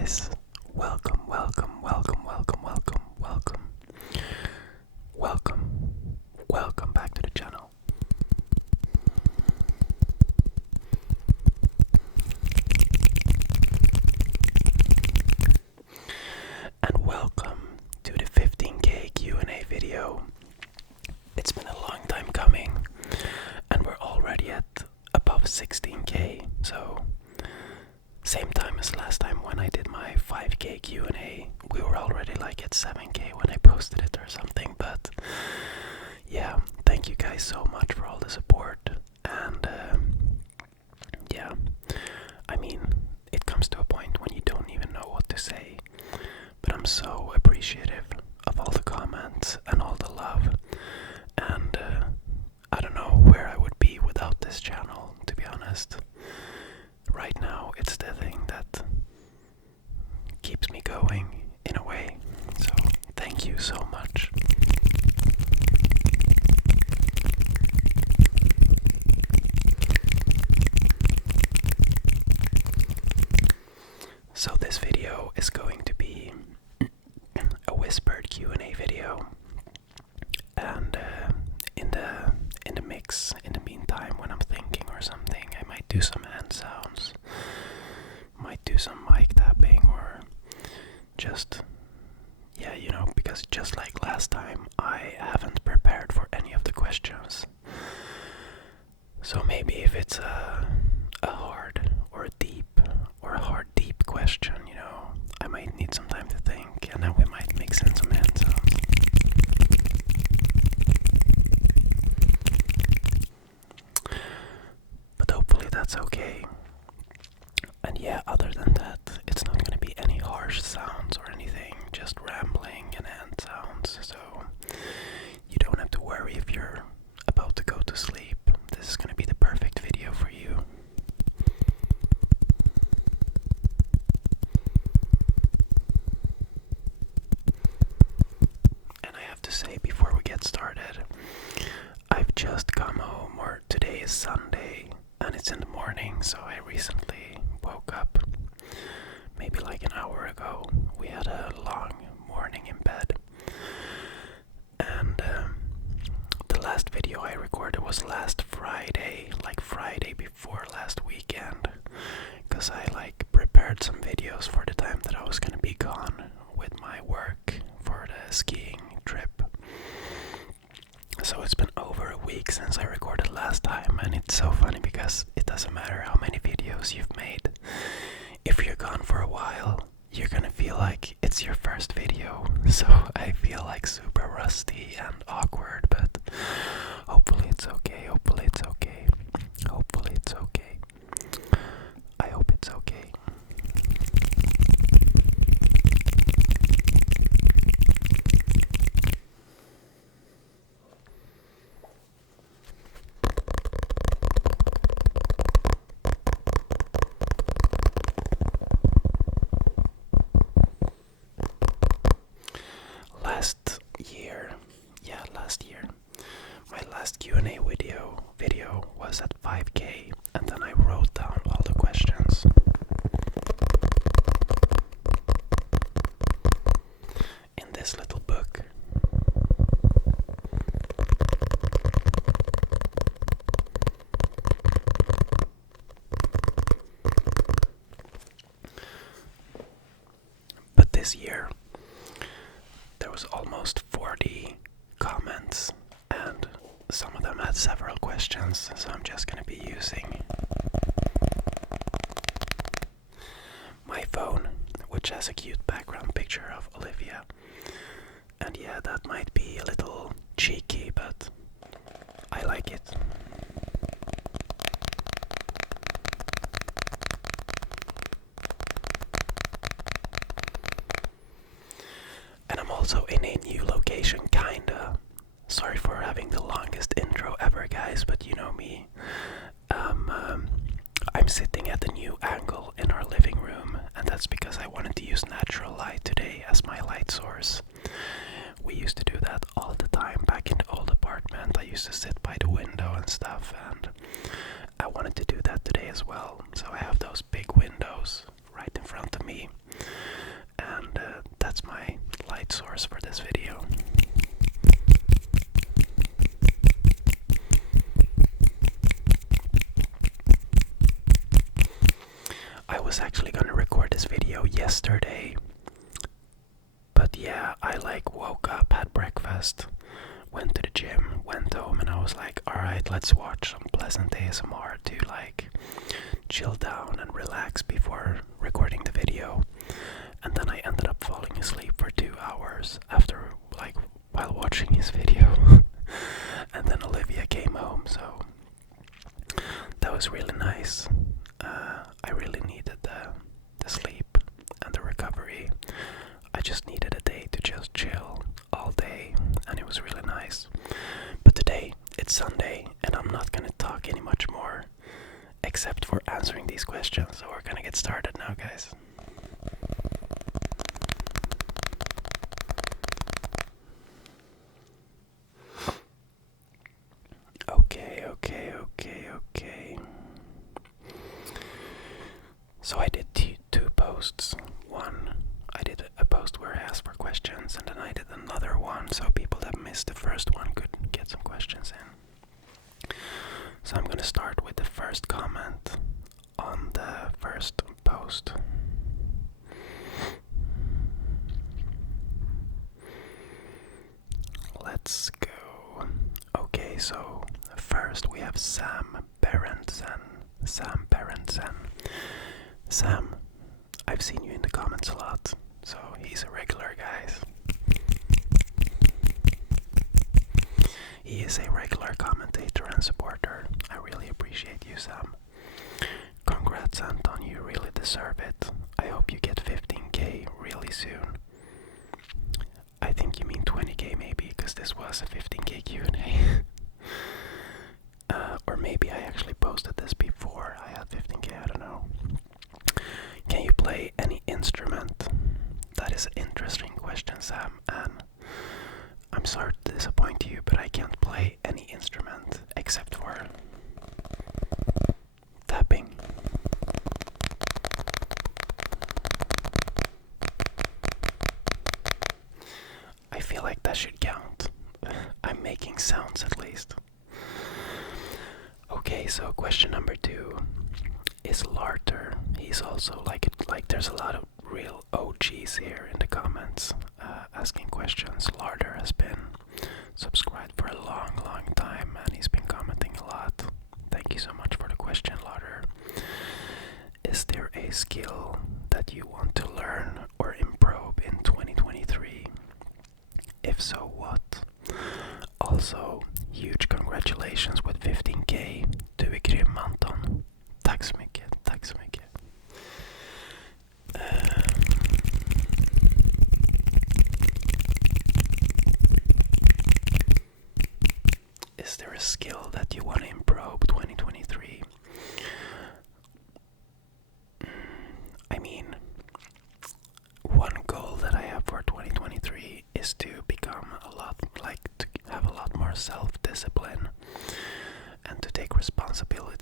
guys, welcome, welcome, welcome, welcome, welcome, welcome, welcome, welcome back to the channel. And welcome to the 15k Q&A video. It's been a long time coming, and we're already at above 16k, so same time as last time when I did my 5k Q&A. We were already like at 7k when I posted it or something, but yeah, thank you guys so much for all the support. And yeah, I mean, it comes to a point when you don't even know what to say, but I'm so appreciative of all the comments and all the love, and I don't know where I would be without this channel, to be honest. Right now, it's the thing that keeps me going in a way, so thank you so much. So this video is going to be a whispered Q&A video, and in the mix, in the meantime, when I'm thinking or something, I might do some hand sounds, might do some mic tapping, or just, yeah, you know, because just like last time, I haven't prepared for any of the questions. So maybe if it's a hard or a deep or a hard deep question, you know, I might need some time to think, and then we might mix in some hand sounds. But hopefully that's okay. And yeah, other than that, it's not going to be any harsh sounds or anything, just rambling and hand sounds, so you don't have to worry if you're about to go to sleep. This is going to be the perfect video for you. And I have to say, before we get started, I've just come home, or today is Sunday, and it's in the morning, so I recently woke up, maybe like an hour ago. We had a long morning in bed, and the last video I recorded was last Friday, like Friday before last weekend, because I like prepared some videos for the time that I was going to be gone with my work for the skiing trip. So it's been over a week since I recorded last time, and it's so funny because it doesn't matter how many videos you've made. If you're gone for a while, you're gonna feel like it's your first video. So I feel like super rusty and awkward, but hopefully it's okay, hopefully it's okay, hopefully it's okay. I hope it's okay. Last year, my last Q&A video was at 5k, and then I wrote down all the questions. In this little book. But this year, there was almost 40 comments, and some of them had several questions, so I'm just going to be using my phone, which has a cute background picture of Olivia. And yeah, that might be a little cheeky, but I like it. And I'm also in a new location, kinda. Sorry for having the longest intro ever, guys, but you know me. I'm sitting at a new angle in our living room, and that's because I wanted to use natural light today as my light source. We used to do that all the time back in the old apartment. I used to sit by the window and stuff, and I wanted to do that today as well. So I have those big windows right in front of me, and that's my light source for this video. I was actually gonna record this video yesterday, but yeah, I woke up, had breakfast, went to the gym, went home, and I was like, alright, let's watch some pleasant ASMR to chill down and relax before recording the video. And then I ended up falling asleep for 2 hours after while watching his video. And then Olivia came home, so that was really nice. I really needed the sleep and the recovery. I just needed a day to just chill all day, and it was really nice. But today, it's Sunday, and I'm not gonna talk any much more, except for answering these questions. So we're gonna get started now, guys. Okay. So I did two posts. One, I did a post where I asked for questions, and then I did another one so people that missed the first one could get some questions in. So I'm gonna start with the first comment on the first post. Let's go. Okay, so first we have Sam Berendsen. Sam, I've seen you in the comments a lot, so he's a regular, guys. He is a regular commentator and supporter. I really appreciate you, Sam. Congrats, Anton, you really deserve it. I hope you get 15k really soon. I think you mean 20k maybe, because this was a 15k Q&A. Or maybe I actually posted this before I had 15k, I don't know. Can you play any instrument? That is an interesting question, Sam, and I'm sorry to disappoint you, but I can't play any instrument except for tapping. I feel like that should count. I'm making sounds at least. Okay, so question number 2 is Larter. He's also like there's a lot of real OGs here in the comments asking questions. Larter has been subscribed for a long time, and he's been commenting a lot. Thank you so much for the question, Larter. Is there a skill that you want to learn or improve in 2023? If so, what? Also, huge congratulations with 15k. Du är grym, Anton. Tack så mycket. Is there a skill that you want to improve 2023? I mean, one goal that I have for 2023 is to become to have a lot more self-discipline and to take responsibility,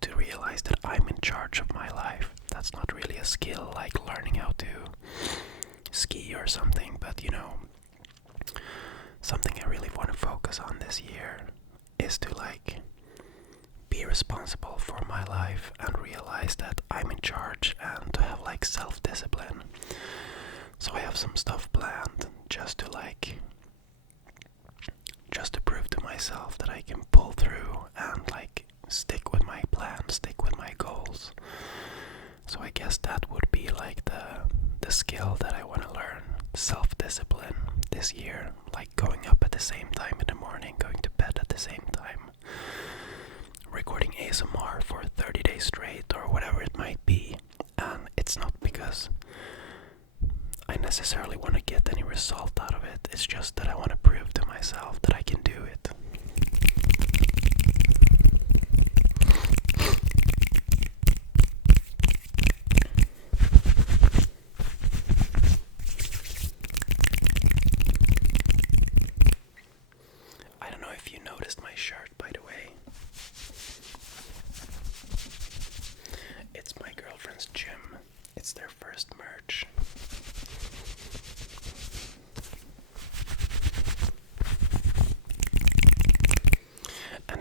to realize that I'm in charge of my life. That's not really a skill like learning how to ski or something, but something I really want to focus on this year is to be responsible for my life and realize that I'm in charge, and to have self-discipline. So I have some stuff planned just to prove to myself that I can pull through and stick with my plan, stick with my goals. So I guess that would be the skill that I want to learn, self-discipline this year, going up at the same time in the morning, going to bed at the same time, recording ASMR for 30 days straight or whatever it might be. And it's not because I necessarily want to get any result out of it, it's just that I want to prove to myself that I can do it. I don't know if you noticed my shirt, by the way. It's my girlfriend's gym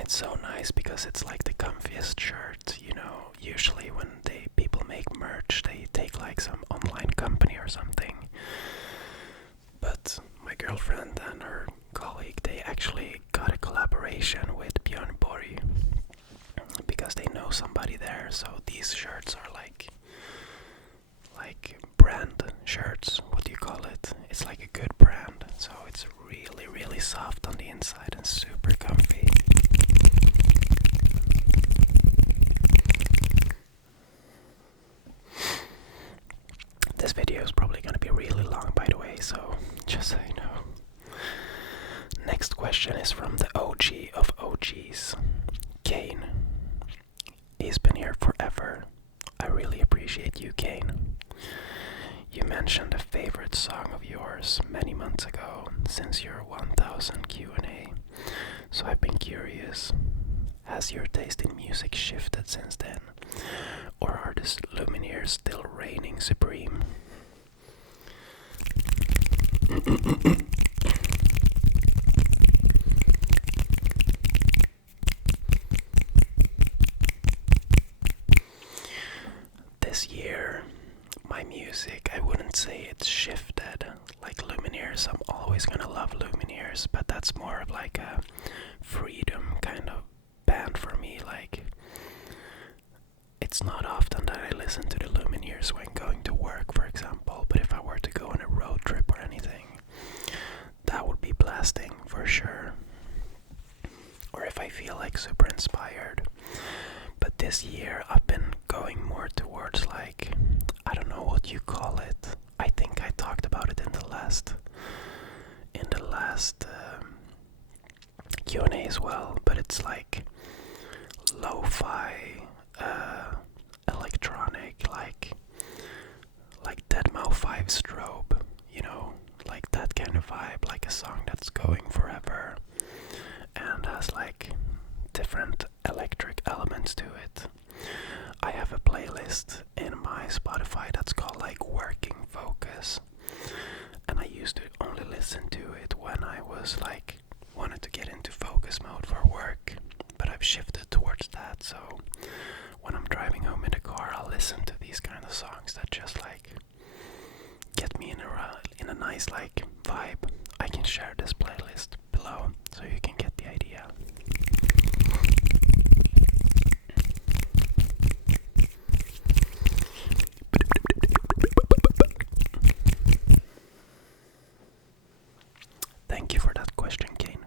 it's so nice because it's like the comfiest shirt, you know. Usually when people make merch, they take like some online company or something. But my girlfriend and her colleague, they actually got a collaboration with Björn Borg because they know somebody there. So these shirts are like brand shirts. What do you call it? It's like a good brand. So it's really, really soft on the inside and super comfy. This video is probably going to be really long, by the way, so just so you know. Next question is from the OG of OGs, Kane. He's been here forever. I really appreciate you, Kane. You mentioned a favorite song of yours many months ago since your 1000 Q&A, so I've been curious. Has your taste in music shifted since then? Or are the Lumineers still reigning supreme? This year, my music, I wouldn't say it's shifted like Lumineers. I'm always gonna love Lumineers, but that's more of like a freedom kind of band for me. Like, it's not often that I listen to the Lumineers when going to work, for example, but if I were to go on a road trip or anything, that would be blasting for sure. Or if I feel like super inspired. But this year I've been going more towards like, I don't know what you call it. I think I talked about it in the last Q&A as well, but it's like lo-fi electronic, like Deadmau5 Strobe, you know, like that kind of vibe, like a song that's going forever and has like different electric elements to it. I have a playlist in my Spotify that's called like Working Focus, and I used to only listen to it when I was like wanted to get into focus mode for work, but I've shifted towards that. So when I'm driving home in the car, I'll listen to these kind of songs that just like get me in a nice like vibe. I can share this playlist below so you can get the idea. Thank you for that question, Kane.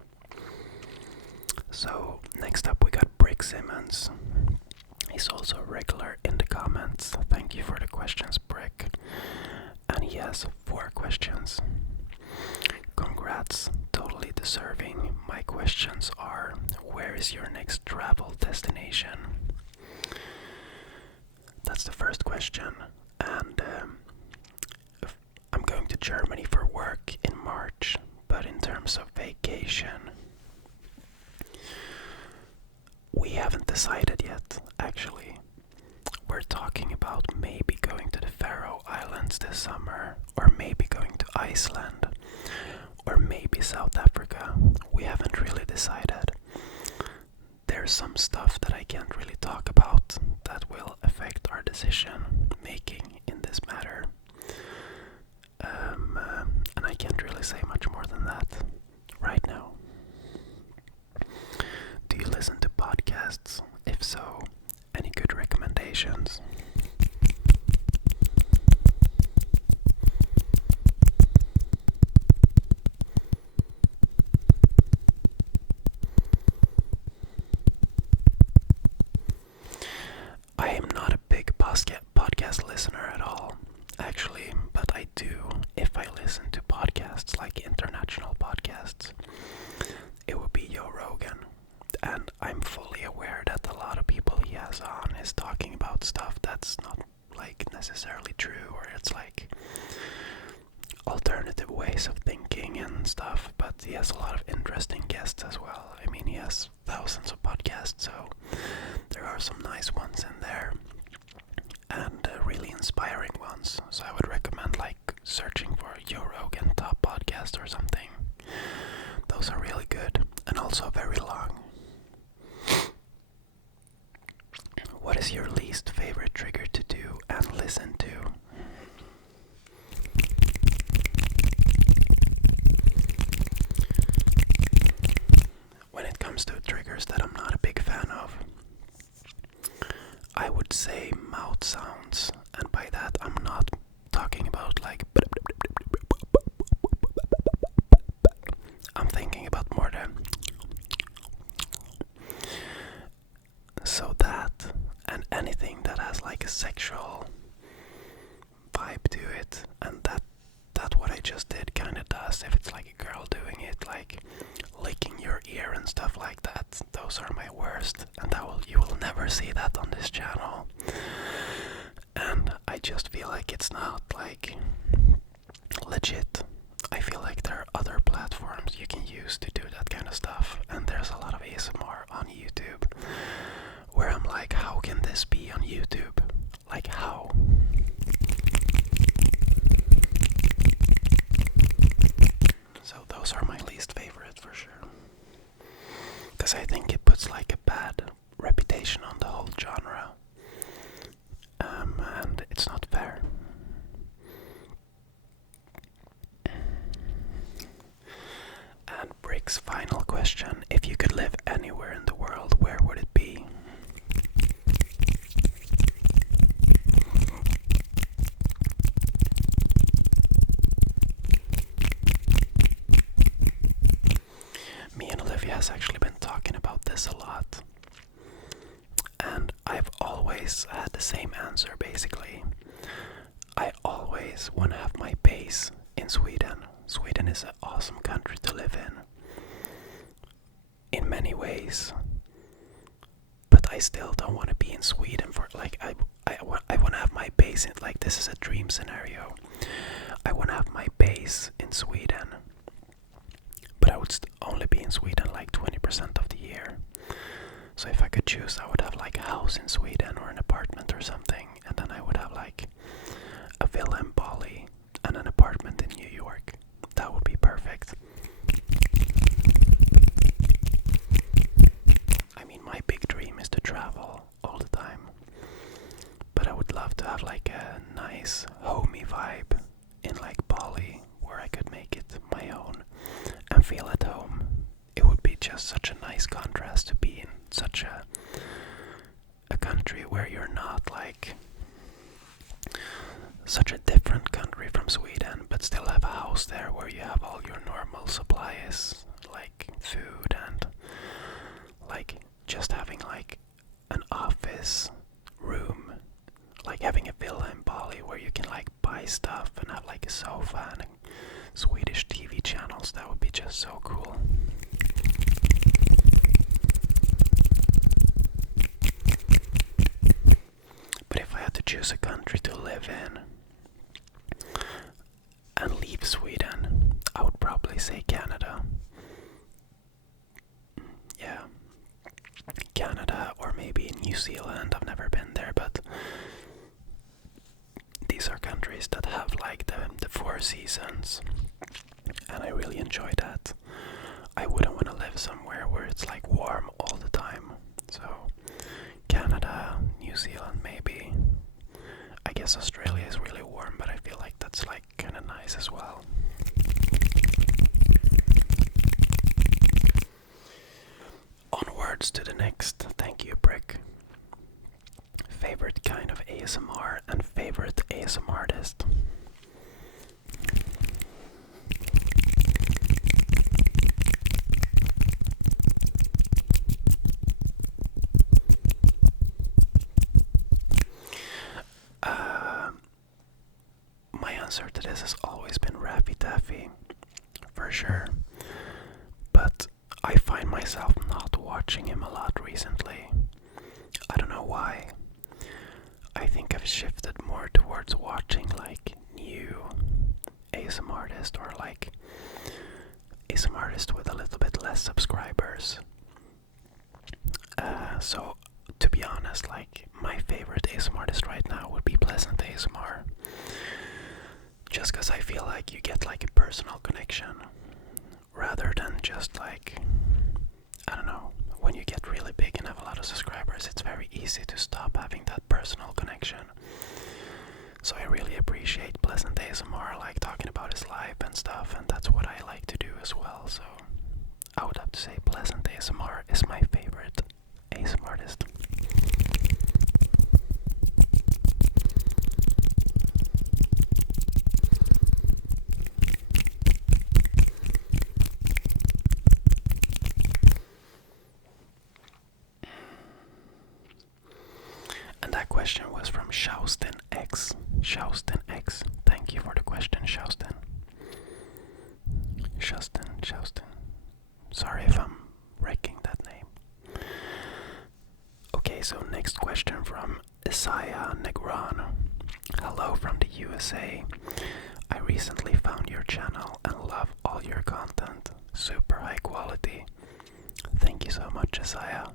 So next up we got Brick Simmons. He's also a regular in the comments. Thank you for the questions, Brick. And he has 4 questions. Congrats, totally deserving. My questions are, where is your next travel destination? That's the first question. And I'm going to Germany for work in March, but in terms of vacation, we haven't decided yet, actually. We're talking about maybe going to the Faroe Islands this summer, or maybe going to Iceland, or maybe South Africa. We haven't really decided. There's some stuff that I can't really talk about that will affect our decision making in this matter. And I can't really say much more than that right now. Do you listen to podcasts? If so, any good recommendations? I am not a big podcast listener at all, actually, but I do if I listen to podcasts like international podcasts. It would be Joe Rogan. And I'm fully aware that a lot of people he has on is talking about stuff that's not like necessarily true, or it's like alternative ways of thinking and stuff, but he has a lot of interesting guests as well. I mean, he has thousands of podcasts, so there are some nice ones in there and really inspiring ones. So I would recommend like searching for Joe Rogan Top Podcast or something. Those are really good and also very long. favorite trigger to do and listen to? When it comes to triggers that I'm not a big fan of, I would say mouth sounds, and by that I'm not talking about like, I'm thinking about more than so that, and anything that has like a sexual vibe to it, and that what I just did kind of does. If it's like a girl doing it, like licking your ear and stuff like that, those are my worst, and you will never see that on this channel. And I just feel like it's not like legit. I feel like there are other platforms you can use to do that kind of stuff, and there's a lot of ASMR on YouTube where I'm like, how can this be on YouTube? Like, how? So those are my least favorite for sure, because I think it puts like a bad reputation on the whole genre, and it's not fair. And Brick's final question: if you could live anywhere in the world, where would it be? Me and Olivia has actually been talking about this a lot, and I've always had the same answer basically. I always want to have my base in Sweden. Sweden is an awesome country to live in many ways, but I still don't want to be in Sweden for like, I want to have my base in, like, this is a dream scenario. I want to have my base in Sweden, but I would only be in Sweden like 20% of the year. So if I could choose, I would have like a house in Sweden or an apartment or something, and then I would have like a villa in Bali and an apartment in New York. That would be perfect. I mean, my big dream is to travel all the time, but I would love to have like a nice homey vibe in like Bali, where I could make it my own and feel at home. It would be just such a nice contrast to be in such a country where you're not like such a different country from Sweden, but still have a house there where you have all your normal supplies, like food, and like just having like an office room, like having a villa in Bali where you can like buy stuff and have like a sofa and Swedish TV channels. That would be just so cool. But if I had to choose a country to live in and leave Sweden, I would probably say Canada. Yeah, Canada, or maybe New Zealand. I've never been there, but these are countries that have like the 4 seasons, and I really enjoy that. I wouldn't want to live somewhere where it's like warm all the time. So Canada, New Zealand maybe. I guess Australia is really warm, but I feel like that's like kind of nice as well. Onwards to the next. Thank you, Brick. Favorite kind of ASMR and favorite ASMR artist. My answer to this has always been Rappy Taffy, for sure. But I find myself not watching him a lot recently. I don't know why. I think I've shifted more towards watching like new ASMR artists, or like ASMR artists with a little bit less subscribers. So to be honest, like my favorite ASMR artist right now would be Pleasant ASMR. Just because I feel like you get like a personal connection rather than just like, I don't know, when you get really big and have a lot of subscribers, it's very easy to stop having that personal connection. So I really appreciate Pleasant ASMR, like talking about his life and stuff, and that's what I like to do as well. So I would have to say Pleasant ASMR is my favorite ASMR artist. And that question was from Shaustin X. Shaustin X. Thank you for the question, Shaustin. Shaustin. Sorry if I'm wrecking that name. Okay, so next question from Isaiah Negron. Hello from the USA. I recently found your channel and love all your content. Super high quality. Thank you so much, Isaiah.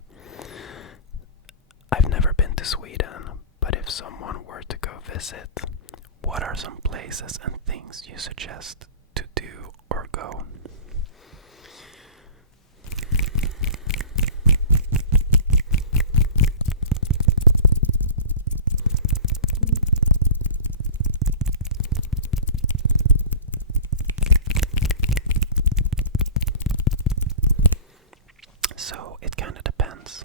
I've never been to Sweden, but if someone were to go visit, what are some places and things you suggest to do or go? So it kind of depends.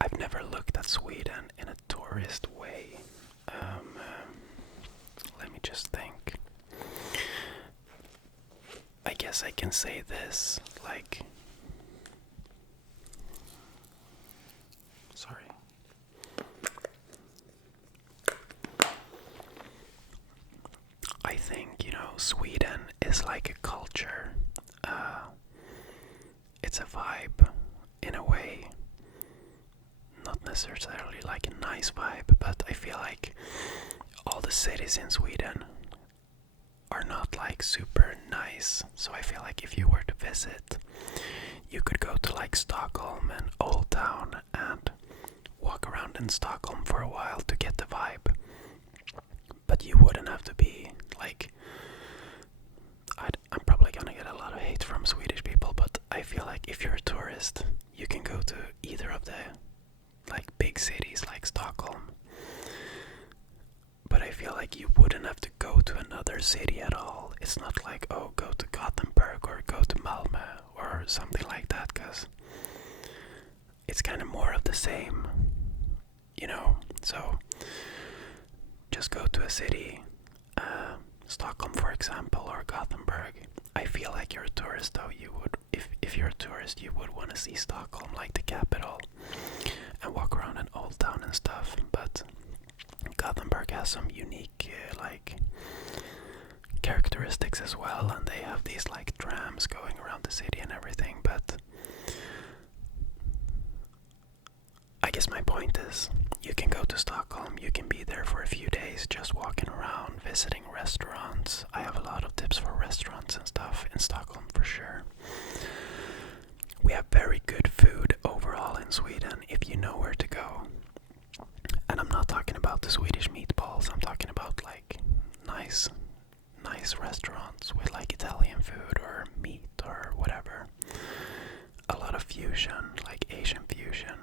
I've never looked at Sweden in a tourist way. Let me just think. I guess I can say this, like... Sorry. I think, Sweden is like a culture. It's a vibe, in a way. Not necessarily like a nice vibe, but I feel like all the cities in Sweden are not like super nice. So I feel like if you were to visit, you could go to like Stockholm and Old Town and walk around in Stockholm for a while to get the vibe. But you wouldn't have to be like... I'm probably gonna get a lot of hate from Swedish people, but I feel like if you're a tourist, you can go to either of the like big cities like Stockholm. But I feel like you wouldn't have to go to another city at all. It's not like, oh, go to Gothenburg or go to Malmö or something like that, because it's kind of more of the same, So just go to a city, Stockholm for example, or Gothenburg. I feel like you're a tourist though. You would, if you're a tourist, you would want to see Stockholm, like the capital, and walk around in Old Town and stuff. But Gothenburg has some unique like characteristics as well, and they have these like trams going around the city and everything. But I guess my point is, you can go to Stockholm, you can be there for a few days just walking around, visiting restaurants. I have a lot of tips for restaurants and stuff in Stockholm for sure. We have very good food overall in Sweden if you know where to go. And I'm not talking about the Swedish meatballs, I'm talking about like nice restaurants with like Italian food or meat or whatever. A lot of fusion, like Asian fusion.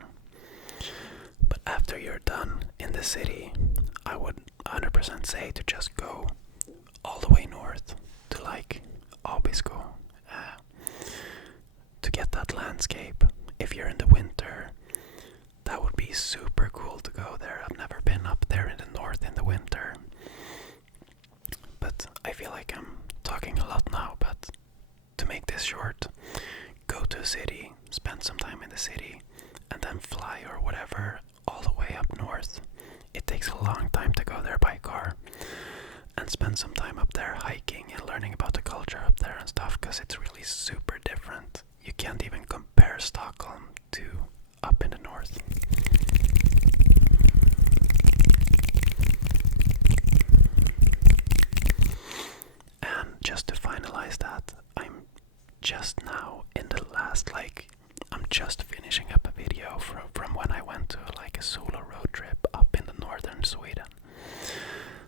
But after you're done in the city, I would 100% say to just go all the way north to like Abisko, to get that landscape. If you're in the winter, that would be super cool to go there. I've never been up there in the north in the winter. But I feel like I'm talking a lot now, but to make this short, go to a city, spend some time in the city, and then fly or whatever all the way up north. It takes a long time to go there by car, and spend some time up there hiking and learning about the culture up there and stuff, because it's really super different. You can't even compare Stockholm to up in the north. And just to finalize that, I'm just now in the last, I'm just finishing up a video from when I went to like a solo road trip up in the northern Sweden.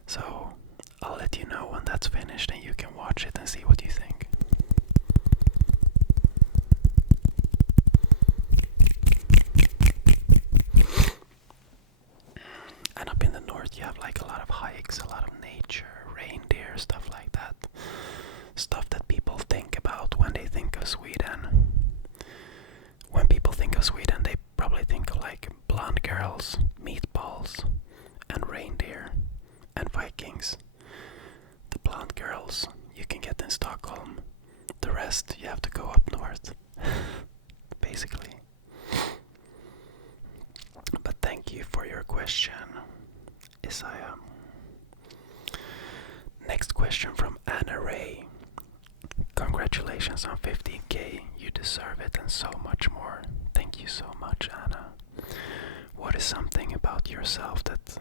So I'll let you know when that's finished and you can watch it and see what you think. like a lot of hikes, a lot of nature, reindeer, stuff like that. Stuff that people think about when they think of Sweden. When people think of Sweden, they probably think of like blonde girls, meatballs, and reindeer, and Vikings. The blonde girls you can get in Stockholm. The rest you have to go up north, basically. But thank you for your question, Isaiah. Next question from Anna Ray. Congratulations on 15k, you deserve it and so much more. Thank you so much, Anna. What is something about yourself that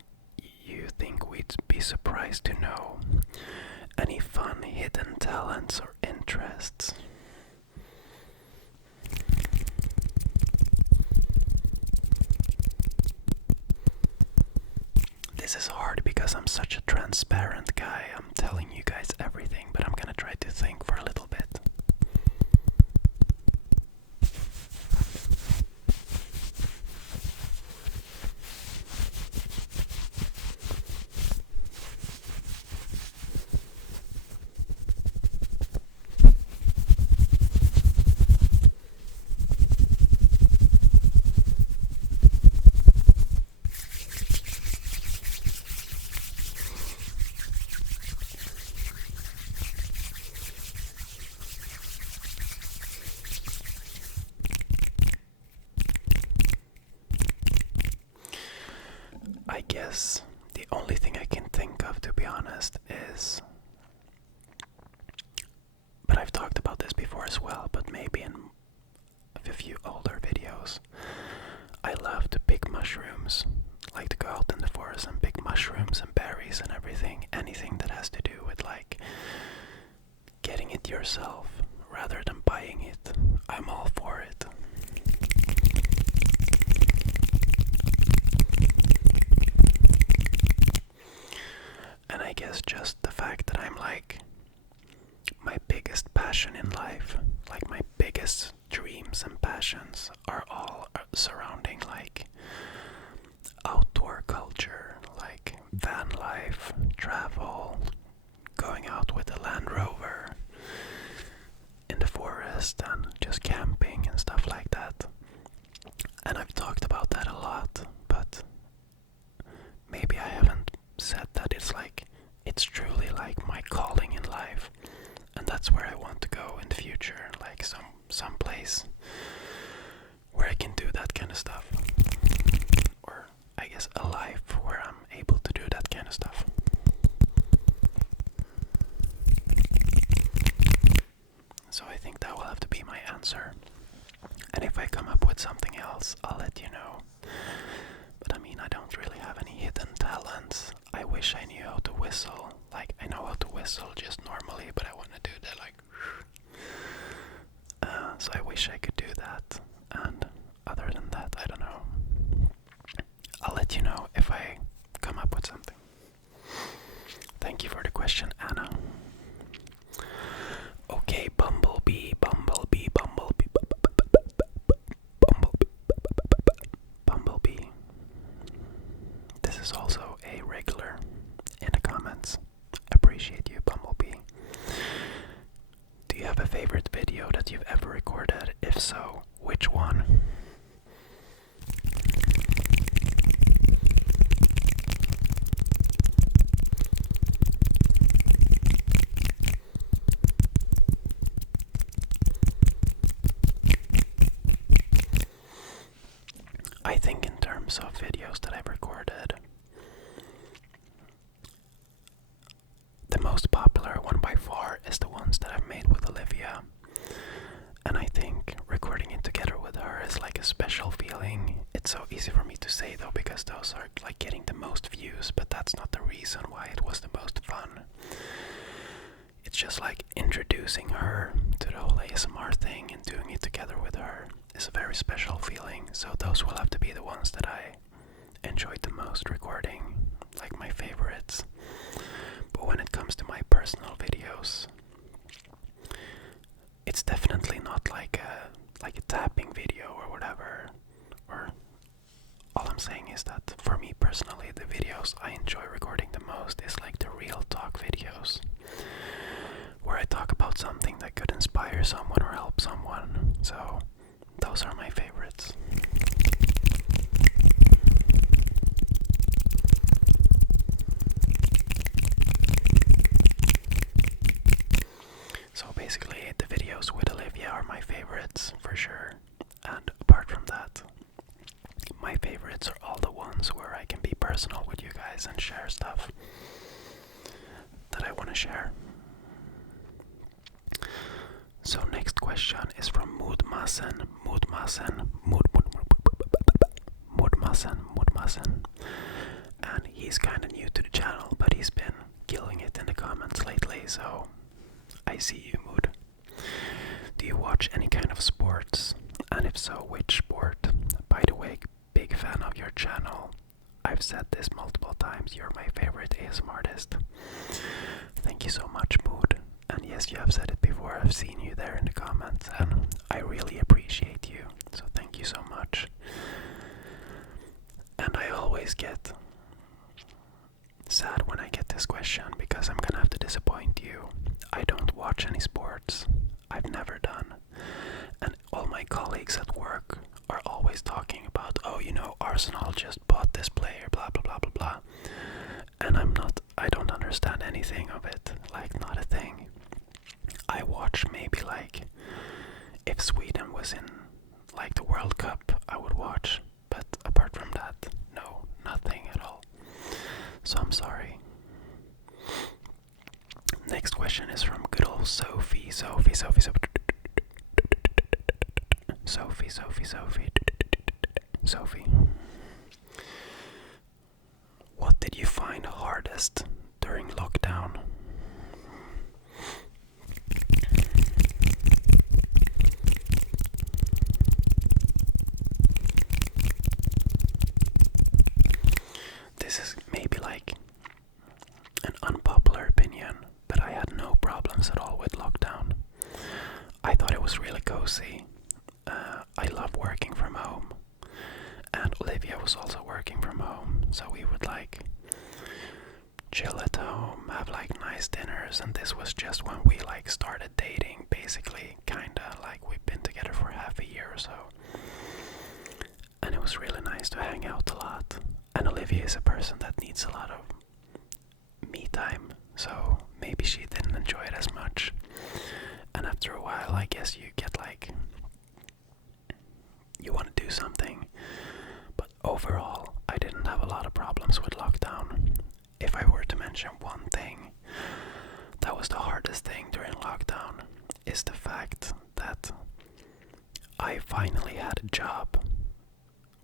you think we'd be surprised to know? Any fun hidden talents or interests? This is hard because I'm such a transparent guy. I'm telling you guys everything, but I'm gonna try to think for a little bit. I guess the only thing I can think of, to be honest, is, but I've talked about this before as well, but maybe in a few older videos, I love to pick mushrooms, like to go out in the forest and pick mushrooms and berries and everything, anything that has to do with like getting it yourself rather than buying it. I'm all for it. And I guess just the fact that I'm like, my biggest passion in life, like my biggest dreams and passions are all surrounding like outdoor culture, like van life, travel, going out with a Land Rover in the forest and just camping and stuff like that. And I've talked about that a lot, but maybe I haven't said that it's truly like my calling in life, and that's where I want to go in the future, like some place where I can do that kind of stuff, or I guess a life where I'm able to do that kind of stuff. So I think that will have to be my answer, and if I come up with something else, I'll let you know. But I mean, I don't really have any hidden talents. I wish I knew how to whistle. Like, I know how to whistle just normally, but I want to do that like... so I wish I could do that. And other than that, I don't know. I'll let you know if I come up with something. Thank you for the question, Anna. Okay, Bumblebee. This is also a regular in the comments. Appreciate you, Bumblebee. Do you have a favorite video that you've ever recorded? If so, which one? I think in terms of videos that I've recorded, the most popular one by far is the ones that I've made with Olivia. And I think recording it together with her is like a special feeling. It's so easy for me to say though, because those are like getting the most views, but that's not the reason why it was the most fun. It's just like introducing her to the whole ASMR thing and doing it together with her is a very special feeling. So those will have to be the ones that I enjoyed the most recording, like my favorites. But when it comes to my personal videos, it's definitely not like a tapping video or whatever, or all I'm saying is that for me personally, the videos I enjoy recording the most is like the real talk videos, where I talk about something that could inspire someone or help someone. So those are my favorites. So basically, the videos with Olivia are my favorites for sure. And apart from that, my favorites are all the ones where I can be personal with you guys and share stuff that I want to share. So next question is from Moodmassen, and he's kind of new to the channel, but he's been killing it in the comments lately, so I see you, Mood. Do you watch any kind of sports? And if so, which sport? By the way, big fan of your channel. I've said this multiple times, you're my favorite ASMR artist. Thank you so much, Mood. And yes, you have said it before, I've seen you there in the comments, and I really appreciate you, so thank you so much. And I always get sad when I get this question, because I'm gonna have to disappoint you. I don't watch any sports. I've never done. And all my colleagues at work are always talking about, oh, you know, Arsenal just bought this player, blah, blah, blah, blah, blah. And I don't understand anything of it, like not a thing. I watch maybe like, if Sweden was in like the World Cup, I would watch. But apart from that, no, nothing at all. So I'm sorry. Next question is from good old Sophie. What did you find hardest during lockdown? This is maybe like an unpopular opinion, but I had no problems at all with lockdown. I thought it was really cozy. I love working from home, and Olivia was also working from home, so we would like chill at home, have like nice dinners, and this was just when we like started dating, basically, kinda like we've been together for half a year or so. And it was really nice to hang out a lot. And Olivia is a person that needs a lot of me time, so maybe she didn't enjoy it as much. And after a while, I guess you get like, you want to do something. But overall, I didn't have a lot of problems with lockdown. If I were to mention one thing that was the hardest thing during lockdown, is the fact that I finally had a job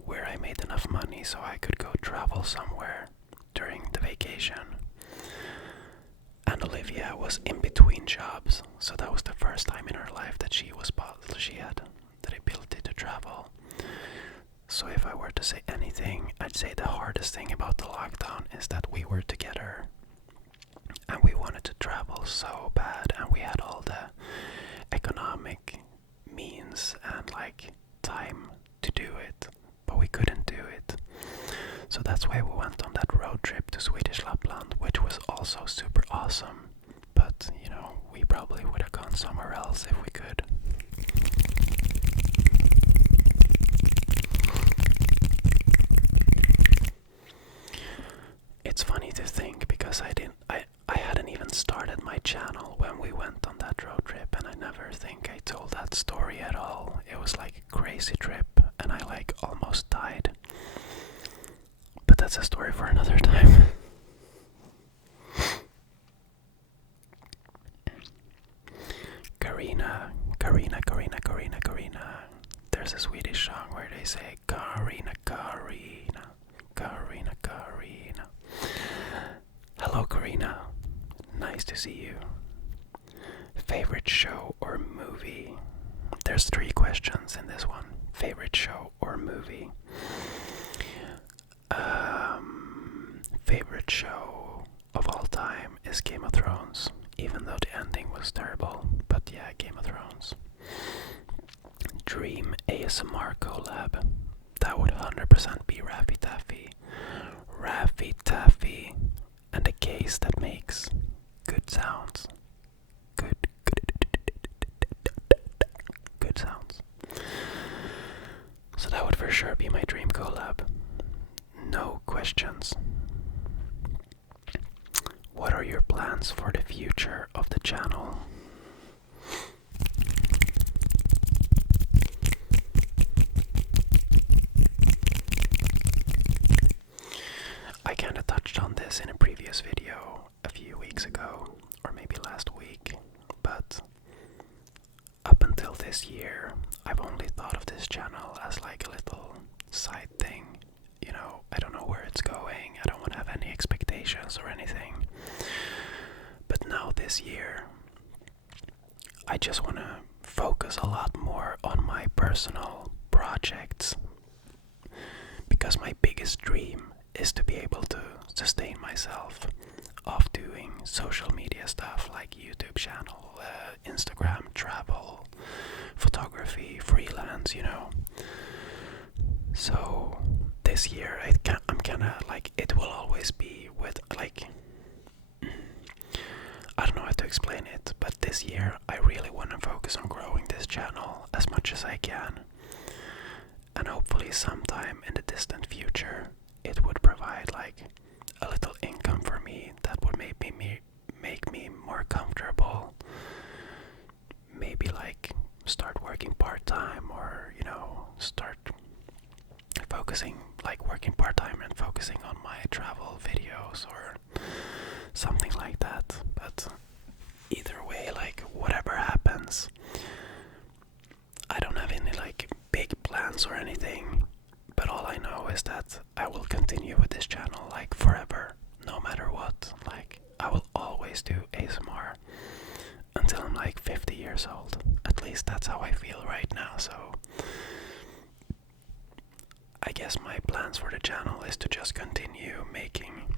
where I made enough money so I could go travel somewhere during the vacation. And Olivia was in between jobs, so that was the first time in her life that she had the ability to travel. So if I were to say anything, I'd say the hardest thing about the lockdown is that we were together and we wanted to travel so bad, and we had all the economic means and like time to do it, but we couldn't do it. So that's why we went on that road trip to Swedish Lapland, which was also super awesome. But, you know, we probably would have gone somewhere else if we could. It's funny to think, because I hadn't even started my channel when we went on that road trip, and I never think I told that story at all. It was like a crazy trip, and I like almost died. But that's a story for another time. Karina. There's a Swedish song where they say Karina. Hello, Karina. Nice to see you. Favorite show or movie? There's 3 questions in this one. Favorite show or movie? Favorite show of all time is Game of Thrones, even though the ending was terrible. But yeah, Game of Thrones. Dream ASMR collab. that would 100% be Raffy Taffy. Raffy Taffy and a case that makes good sounds. Good sounds. So that would for sure be my dream collab. No questions. What are your plans for the future of the channel? I kinda touched on this in a previous video a few weeks ago, or maybe last week, but up until this year, I've only thought of this channel as like a little side thing. You know, I don't know where it's going, I don't want to have any expectations or anything. But now this year, I just want to focus a lot more on my personal projects. Because my biggest dream is to be able to sustain myself off doing social media stuff like YouTube channel, Instagram, travel, photography, freelance, you know. So this year I'm kinda like, it will always be with like, I don't know how to explain it, but this year I really want to focus on growing this channel as much as I can. And hopefully sometime in the distant future it would provide like a little income for me that would make me more comfortable. Maybe like start working part-time, or you know, start focusing, like working part-time and focusing on my travel videos or something like that. But either way, like whatever happens, I don't have any like big plans or anything, but all I know is that I will continue with this channel like forever, no matter what. Like I will always do ASMR until I'm like 50 years old. At least that's how I feel right now. So I guess my plans for the channel is to just continue making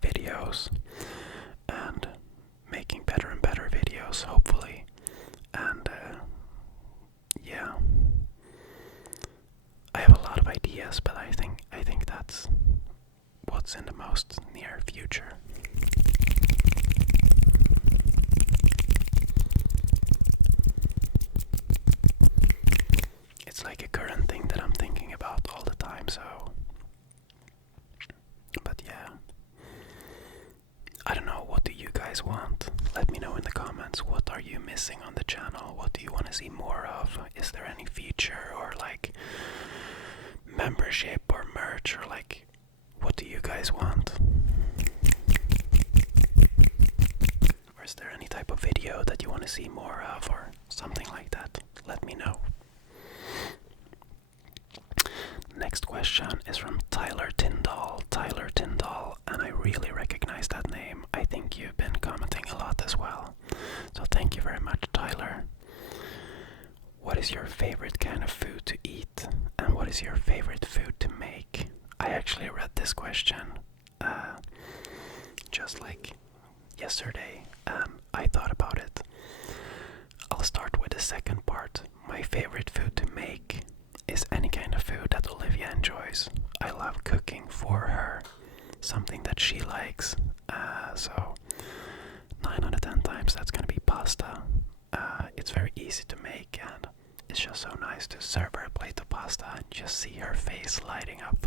videos and making better and better videos, hopefully. And yeah, I have a lot of ideas, but I think that's what's in the most near future. It's like a current thing that I'm thinking about all the time, so. But yeah, I don't know, what do you guys want? Let me know in the comments. What are you missing on the channel? What do you want to see more of? Is there any feature or like membership or merch, or like what do you guys want? Or is there any type of video that you want to see more of or something like that? Let me know. Next question is from Tyler Tyndall. Tyler Tyndall, and I really recognize that name. I think you've been commenting a lot as well. So thank you very much, Tyler. What is your favorite kind of food to eat? And what is your favorite food to make? I actually read this question just like yesterday, and I thought about it. I'll start with the second part. My favorite food to make is any kind of food that Olivia enjoys. I love cooking for her, something that she likes. So 9 out of 10 times that's gonna be pasta. It's very easy to make, and it's just so nice to serve her a plate of pasta and just see her face lighting up.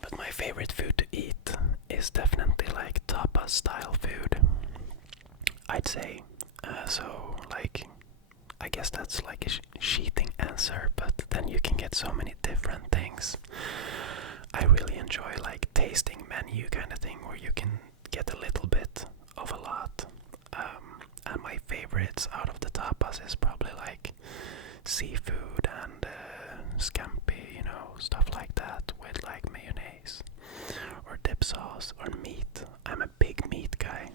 But my favorite food to eat is definitely like tapas style food, I'd say. So like, I guess that's like a cheating answer, but then you can get so many different things. I really enjoy like tasting menu kind of thing, where you can get a little bit of a lot. And my favorites out of the tapas is probably like seafood and scampi, you know, stuff like that, with like mayonnaise or dip sauce or meat. I'm a big meat guy.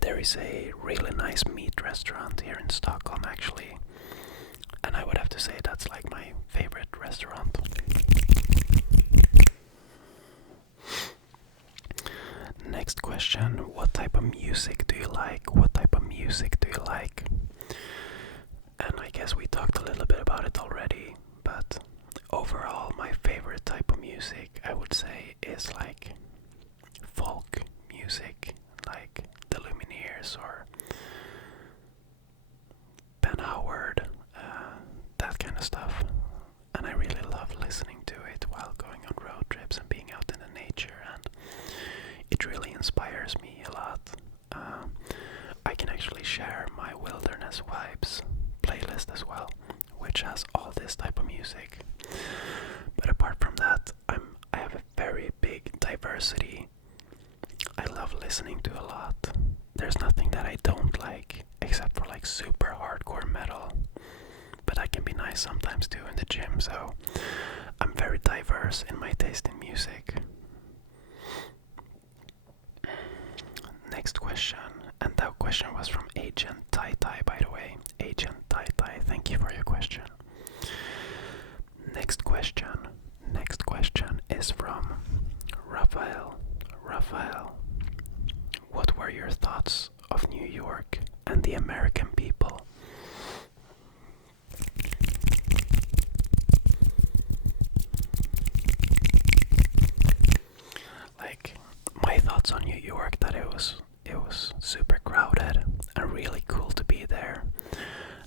There is a really nice meat restaurant here in Stockholm, actually, and I would have to say that's like my favorite restaurant. Next question, what type of music do you like? What type of music do you like? And I guess we talked a little bit about it already, but overall my favorite type of music, I would say, is like folk music, like the Lumineers or Ben Howard, that kind of stuff. And I really love listening to it while going on road trips and being out in the nature, and it really inspires me a lot. I can actually share my Wilderness Vibes playlist as well, which has all this type of music. But apart from that, I have a very big diversity. I love listening to a lot. There's nothing that I don't like, except for like super hardcore metal. But that can be nice sometimes too in the gym, so I'm very diverse in my taste in music. Next question, and that question was from Agent Tai Tai, by the way. Agent Tai Tai, thank you for your question. Next question is from Raphael. Raphael, what were your thoughts of New York and the American people? Like, my thoughts on New York, that it was super crowded and really cool to be there.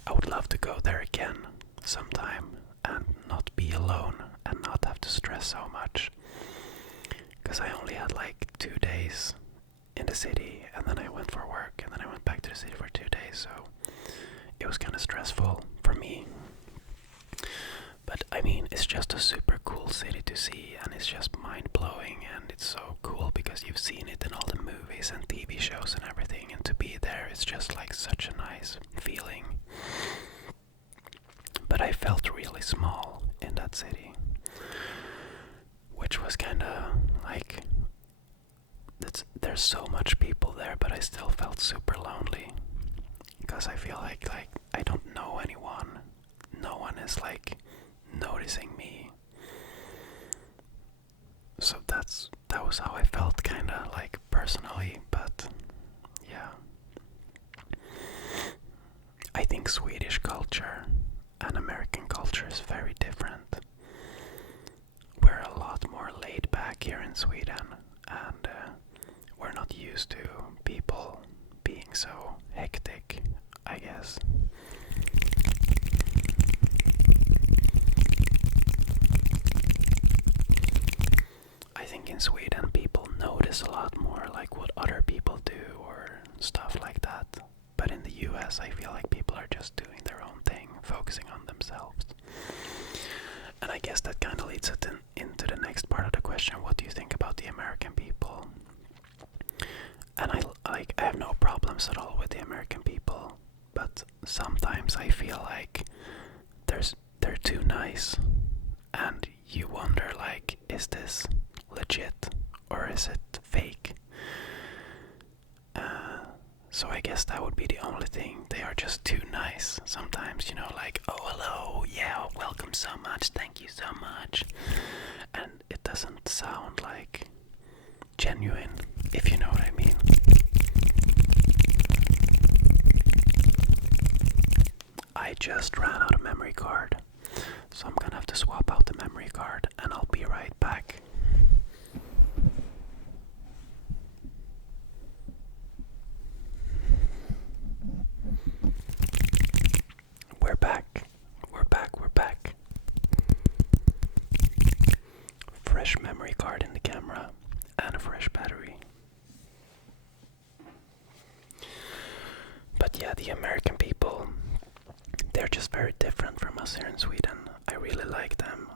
I would love to go there again sometime and not be alone and not have to stress so much. Because I only had like 2 days in the city, and then I went for work, and then I went back to the city for 2 days, so it was kind of stressful for me. But I mean, it's just a super cool city to see, and it's just mind-blowing, and it's so cool because you've seen it in all the movies and TV shows and everything, and to be there, it's just like such a nice feeling. But I felt really small in that city, which was kind of like, there's so much people there, but I still felt super lonely, because I feel like I don't know anyone. No one is like noticing me. So that was how I felt, kind of like personally. But yeah, I think Swedish culture and American culture is very different. We're a lot more laid back here in Sweden, and we're not used to people being so hectic, I guess. I think in Sweden people notice a lot more like what other people do or stuff like that. But in the US I feel like people are just doing their own thing, focusing on themselves. And I guess that kind of leads us into the next part of the question. What do you think about the American people? And I have no problems at all with the American people, but sometimes I feel like they're too nice, and you wonder like, is this legit or is it fake? So I guess that would be the only thing. They are just too nice sometimes, you know, like, oh hello, yeah, welcome so much, thank you so much. And it doesn't sound like genuine, if you know what I mean. I just ran out of memory card, so I'm gonna have to swap out the memory card, and I'll be right back. We're back. Fresh memory card in the camera and a fresh battery. But yeah, the American people, they're just very different from us here in Sweden. I really like them,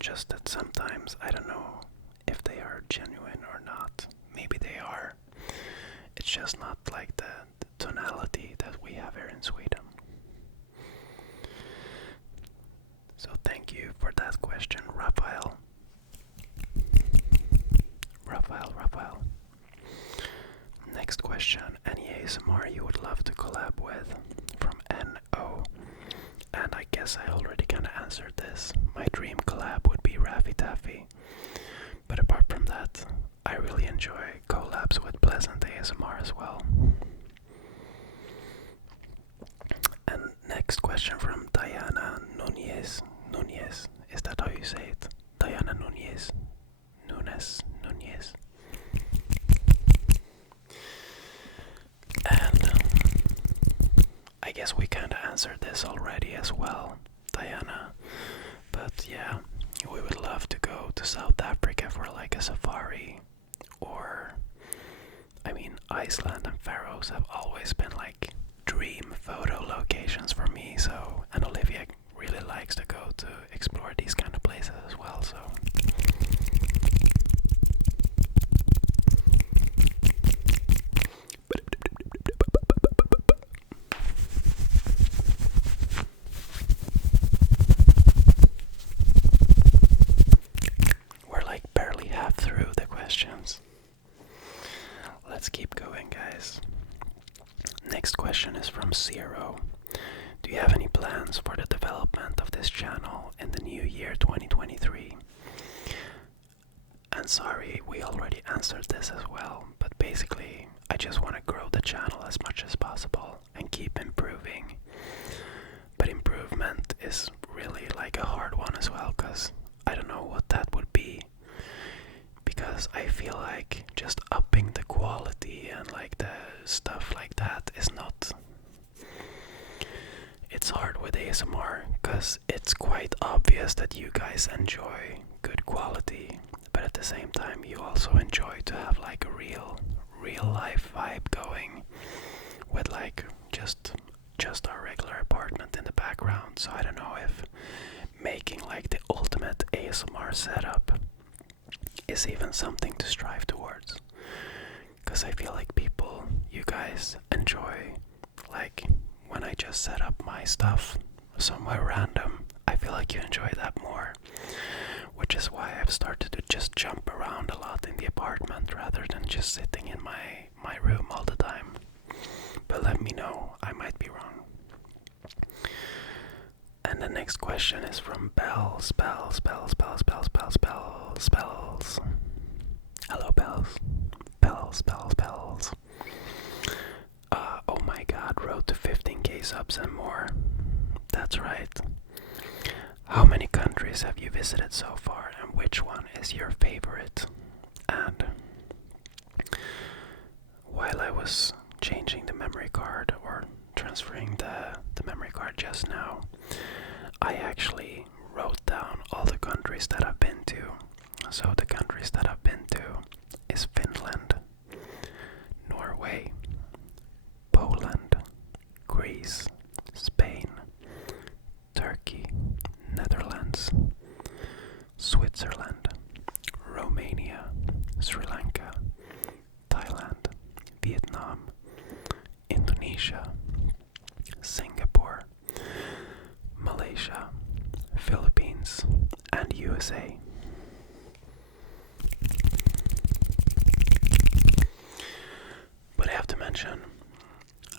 just that sometimes I don't know if they are genuine or not. Maybe they are. It's just not like the tonality that we have here in Sweden. So thank you for that question, Raphael. Next question, any ASMR you would love to collab with? From NO. And I guess I already kind of answered this. My dream collab would be Raffy Taffy. But apart from that, I really enjoy collabs helps with pleasant ASMR as well. And next question from Diana Nunez. Nunez, is that how you say it? Diana Nunez. Nunez. And I guess we kinda answered this already as well, Diana. But yeah, we would love to go to South Africa for like a safari. Or, I mean, Iceland and Faroes have always been like dream photo locations for me. So, and Olivia really likes to go to explore these kind of places as well. So. We're like barely half through the questions. Let's keep going, guys. Next question is from Zero. Do you have any plans for the development of this channel in the new year 2023? And sorry, we already answered this as well, but basically I just want to grow the channel as much as possible and keep improving. But improvement is really like a hard one as well, because I don't know what that would be. Because I feel like just upping the quality and like the stuff like that is not... It's hard with ASMR because it's quite obvious that you guys enjoy good quality, but at the same time you also enjoy to have like a real life vibe going with like just our regular apartment in the background. So I don't know if making like the ultimate ASMR setup is even something to strive towards, because I feel like you guys enjoy like when I just set up my stuff somewhere random. I feel like you enjoy that more, which is why I've started to just jump around a lot in the apartment rather than just sitting in my room all the time. But let me know, I might be wrong. And the next question is from Bells. Hello, Bells. Oh my god, road to 15k subs and more. That's right. How many countries have you visited so far, and which one is your favorite? And while I was changing the memory card or transferring the memory card just now, I actually wrote down all the countries that I've been to. So the countries that I've been to is Finland, Norway, Poland, Greece, Spain, Turkey, Netherlands, Switzerland, Romania, Sri Lanka, Thailand, Vietnam, Indonesia, Singapore, Malaysia, Philippines, and USA. But I have to mention,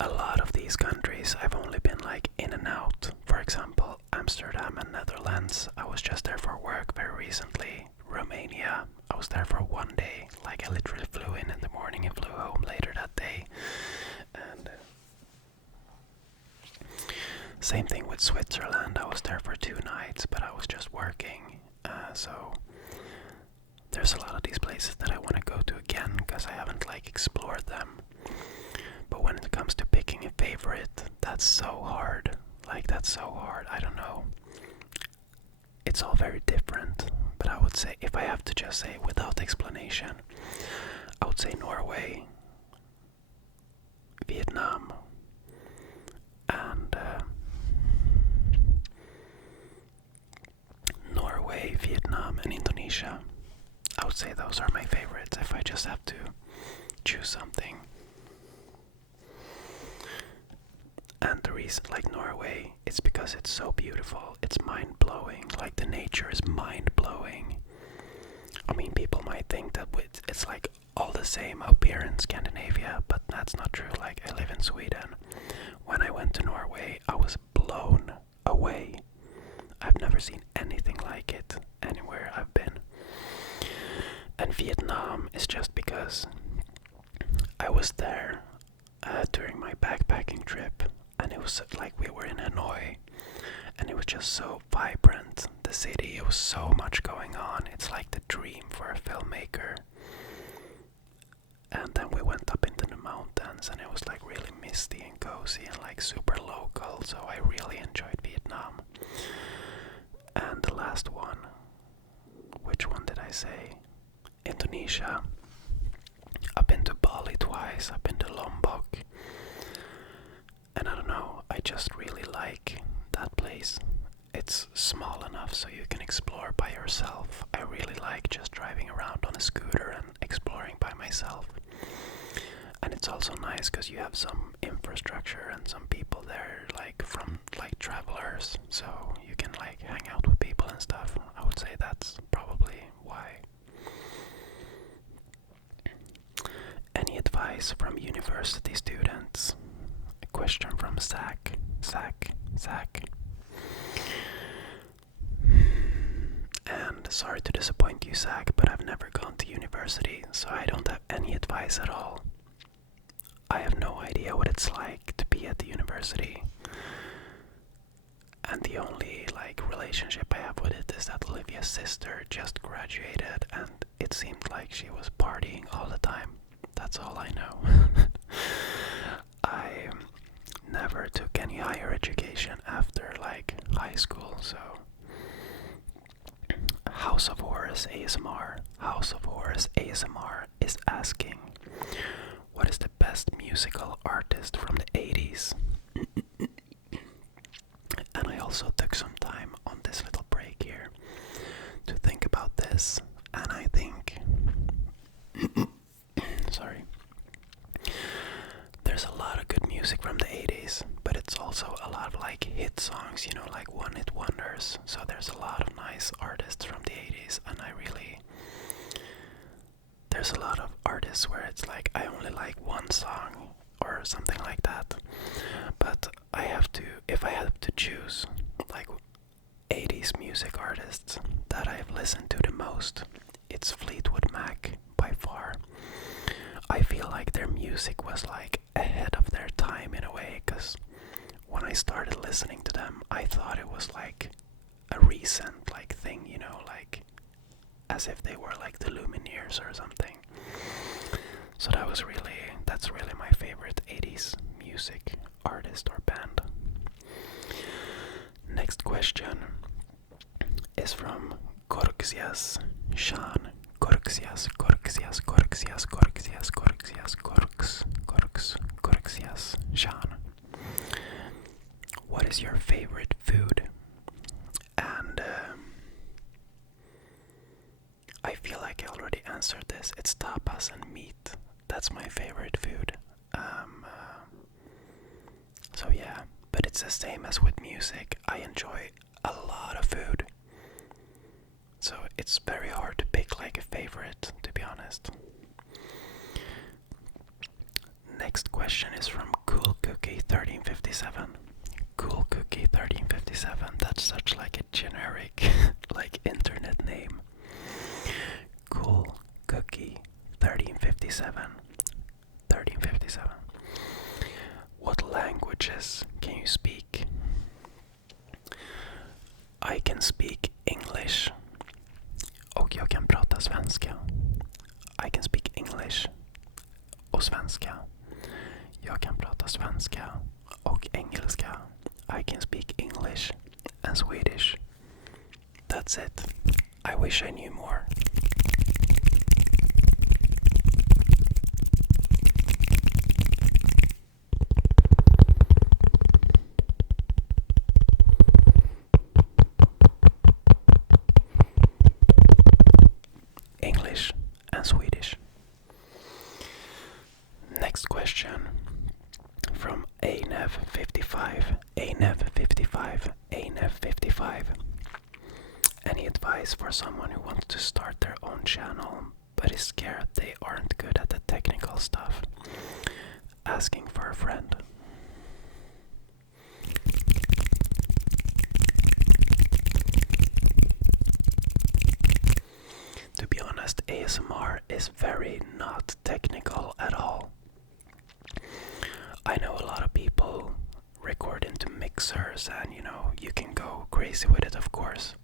a lot of these countries I've only been like in and out. For example, Amsterdam and Netherlands, I was just there for work very recently. Romania, I was there for 1 day. Like I literally flew in the morning and flew home later that day. And same thing with Switzerland, I was there for 2 nights, but I was just working. So there's a lot of these places that I want to go to again because I haven't like explored them. But when it comes to picking a favorite, that's so hard. Like, that's so hard. I don't know. It's all very different. But I would say, if I have to just say without explanation, I would say Norway, Vietnam, and Norway, Vietnam, and Indonesia. I would say those are my favorites if I just have to choose something. And the reason, like Norway, it's because it's so beautiful. It's mind-blowing. Like, the nature is mind-blowing. I mean, people might think that it's like all the same up here in Scandinavia, but that's not true. Like, I live in Sweden. When I went to Norway, I was blown away. I've never seen anything like it anywhere I've been. And Vietnam is just because was there during my backpacking trip, and it was like we were in Hanoi, and it was just so vibrant. The city, it was so much going on. It's like the dream for a filmmaker. And then we went up into the mountains, and it was like really misty and cozy and like super local, so I really enjoyed Vietnam. And the last one, which one did I say? Indonesia. I've been to Bali twice, I've been to Lombok, and I don't know, I just really like that place. It's small enough so you can explore by yourself. I really like just driving around on a scooter and exploring by myself. And it's also nice because you have some infrastructure and some people there, like from like travelers, so you can like hang out with people and stuff. I would say that's probably why. Any advice from university students? A question from Zach. And sorry to disappoint you, Zach, but I've never gone to university, so I don't have any advice at all. I have no idea what it's like to be at the university. And the only like relationship I have with it is that Olivia's sister just graduated, and it seemed like she was partying all the time. That's all I know. I never took any higher education after like high school, so House of Horrors ASMR is asking, what is the best musical artist from the 80s? And I also took some time on this little break here to think about this, and I think sorry, there's a lot of good music from the 80s, but it's also a lot of like hit songs, you know, like one hit wonders. So there's a lot of nice artists from the 80s, and there's a lot of artists where it's like I only like one song or something like that. But if I have to choose like 80s music artists that I've listened to the most, it's Fleetwood Mac by far. I feel like their music was like ahead of their time in a way, because when I started listening to them, I thought it was like a recent like thing, you know, like as if they were like the Lumineers or something. So that's really my favorite 80s music artist or band. Next question is from Korksias Shan. Korksias Shan. What is your favorite food? And I feel like I already answered this. It's tapas and meat. That's my favorite food. So yeah, but it's the same as with music. I enjoy a lot of food. So it's very hard to pick like a favorite, to be honest. Next question is from Cool Cookie 1357. Cool Cookie 1357. That's such like a generic like internet name. Cool Cookie 1357. 1357. What languages can you speak? I can speak English. Och jag kan prata svenska. I can speak English och svenska. Jag kan prata svenska och engelska. I can speak English and Swedish. That's it. I wish I knew more. English and Swedish. Next question from ANEV55. ANEV55. Any advice for someone who wants to start their own channel but is scared they aren't good at the technical stuff? Asking for a friend. To be honest, ASMR is very not technical at all. filters, and you can go crazy with it, of course.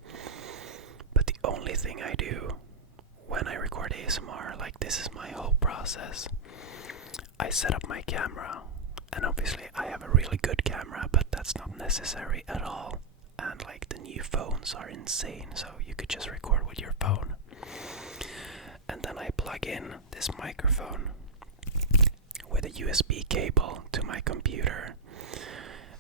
But the only thing I do when I record ASMR, like this is my whole process. I set up my camera, and obviously I have a really good camera, but that's not necessary at all. And like the new phones are insane, so you could just record with your phone. And then I plug in this microphone with a USB cable to my computer,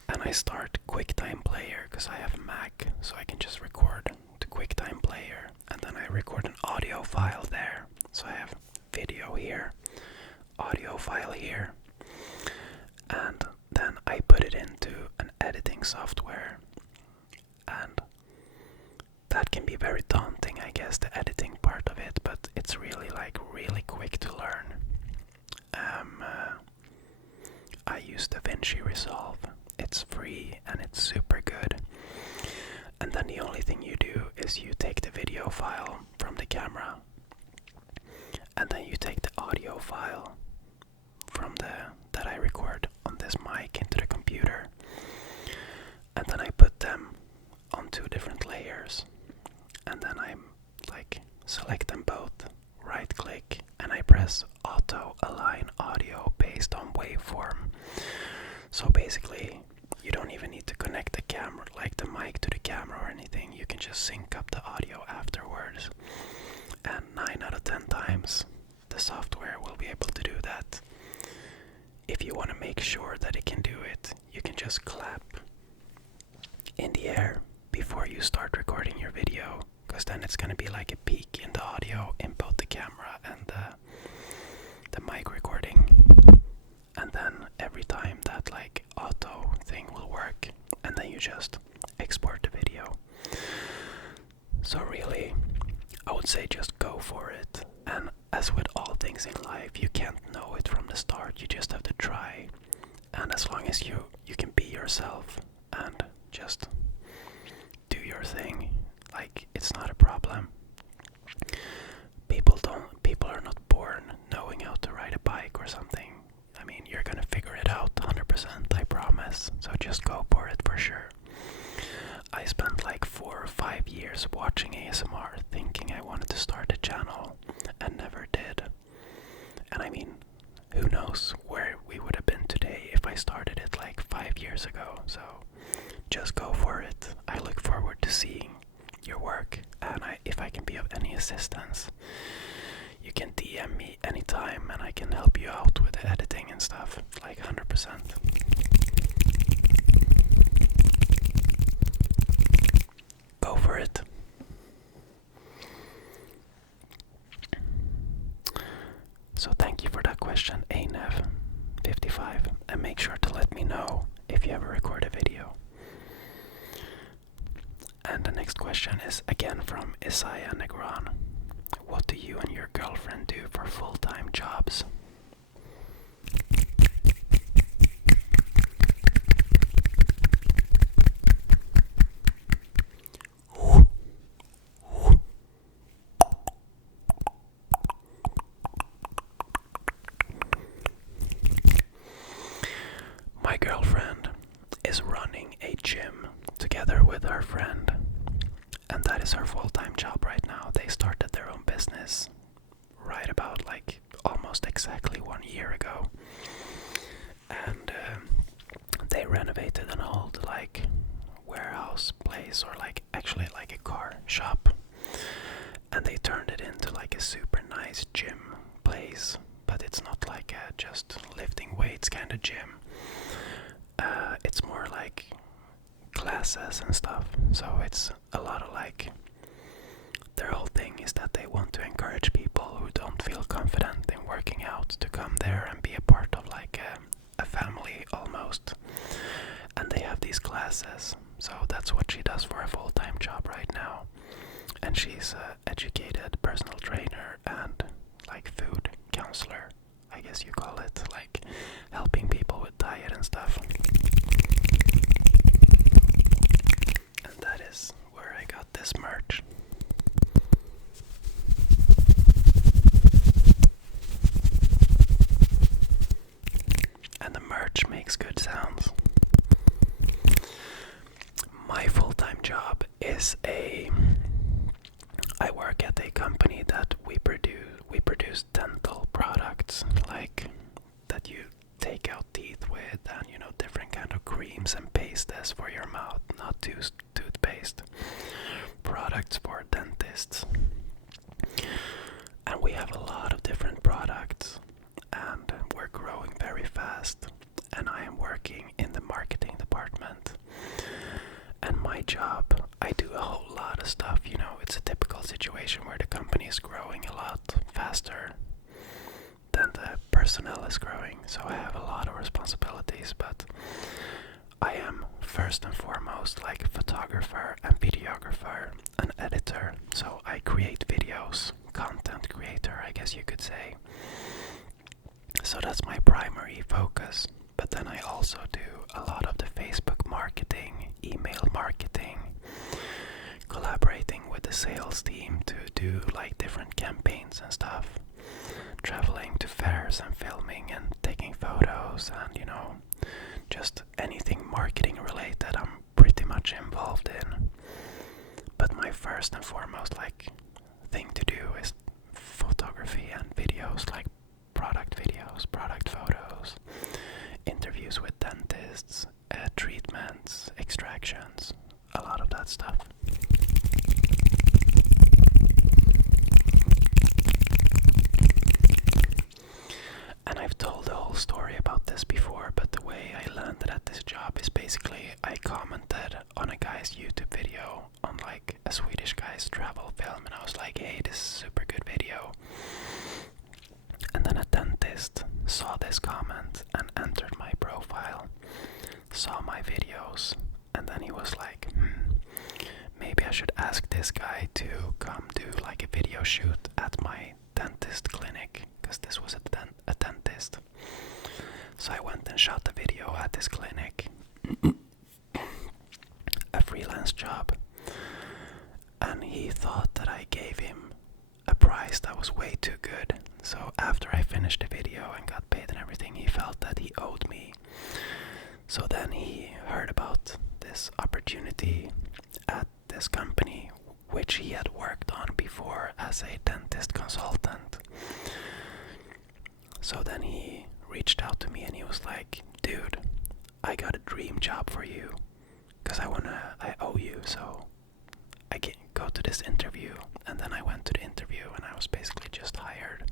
and I start QuickTime Player because I have a Mac, so I can just record to QuickTime Player, and then I record an audio file there. So I have video here, audio file here, and then I put it into an editing software, and that can be very daunting, I guess, the editing part of it, but it's really quick to learn. I use DaVinci Resolve. It's free and it's super good. And then the only thing you do is you take the video file from the camera, and then you take the audio file from that I record on this mic into the computer, and then I put them on 2 different layers, and then I select them both, right click, and I press auto align audio based on waveform. So basically you don't even need to connect the camera, like the mic, to the camera or anything. You can just sync up the audio afterwards, and 9 out of 10 times the software will be able to do that. If you want to make sure that it can do it, you can just clap in the air before you start recording your video, because then it's going to be like a peak in the audio in both the camera and the mic recording. And then every time that auto thing will work, and then you just export the video. So really, I would say just go for it. And as with all things in life, you can't know it from the start, you just have to try. And as long as you can be yourself and just do your thing, it's not a problem. People are not born knowing how to ride a bike or something. I mean, you're gonna figure it out 100%, I promise. So just go for it for sure. I spent 4 or 5 years watching ASMR thinking I wanted to start a channel and never did. And I mean, who knows where we would have been today if I started it 5 years ago. So just go for it. I look forward to seeing your work, and if I can be of any assistance, you can DM me anytime and I can help you out with the editing and stuff, 100%. Go for it. So thank you for that question, ANEV55, and make sure to let me know if you ever record a video. And the next question is again from Isaiah Negron. What do you and your girlfriend do for full-time jobs? My girlfriend is running a gym together with her friend, and that is her full-time job right now. They started their own business right about almost exactly 1 year ago, and they renovated an old warehouse place, or actually a car shop, and they turned it into a super nice gym place. But it's not a just lifting weights kind of gym. It's more classes and stuff. So it's a lot of their whole thing is that they want to encourage people who don't feel confident in working out to come there and be a part of a family almost. And they have these classes. So that's what she does for a full-time job right now. And she's an educated personal trainer and food counselor, I guess you call it, helping people with diet and stuff. And that is where I got this merch. And the merch makes good sounds. we produce dental products like that you take out teeth with, and different kind of creams and pastes for your mouth, not toothpaste. Products for dentists. And we have a lot of different products, and we're growing very fast. And I am working in the marketing department. And my job, I do a whole lot of stuff. It's a typical situation where the company is growing a lot faster than the personnel is growing. So I have a lot of responsibilities, but I am first and foremost like a photographer and videographer, an editor. So I create videos, content creator, I guess you could say. So that's my primary focus. But then I also do a lot of the Facebook marketing, email marketing, collaborating with the sales team to do like different campaigns and stuff, traveling to fairs and filming and taking photos, and just anything marketing related I'm pretty much involved in. But my first and foremost thing to do is photography and videos, like product videos, product photos, interviews with dentists, treatments, extractions, a lot of that stuff. And I've told the whole story about this before, but the way I landed at this job is basically I commented on a guy's YouTube video on like a Swedish guy's travel film, and I was like, hey, this is a super good video. And then a dentist saw this comment and entered my profile, saw my videos, and then he was like, maybe I should ask this guy to come do like a video shoot at my dentist clinic, because this was a dentist. So I went and shot the video at this clinic, a freelance job, and he thought that I gave him a price that was way too good. So after I finished the video and got paid and everything, he felt that he owed me. So then he heard about this opportunity at this company, which he had worked on before as a dentist consultant. So then he reached out to me and he was like, dude, I got a dream job for you, because I owe you, so I can go to this interview. And then I went to the interview and I was basically just hired.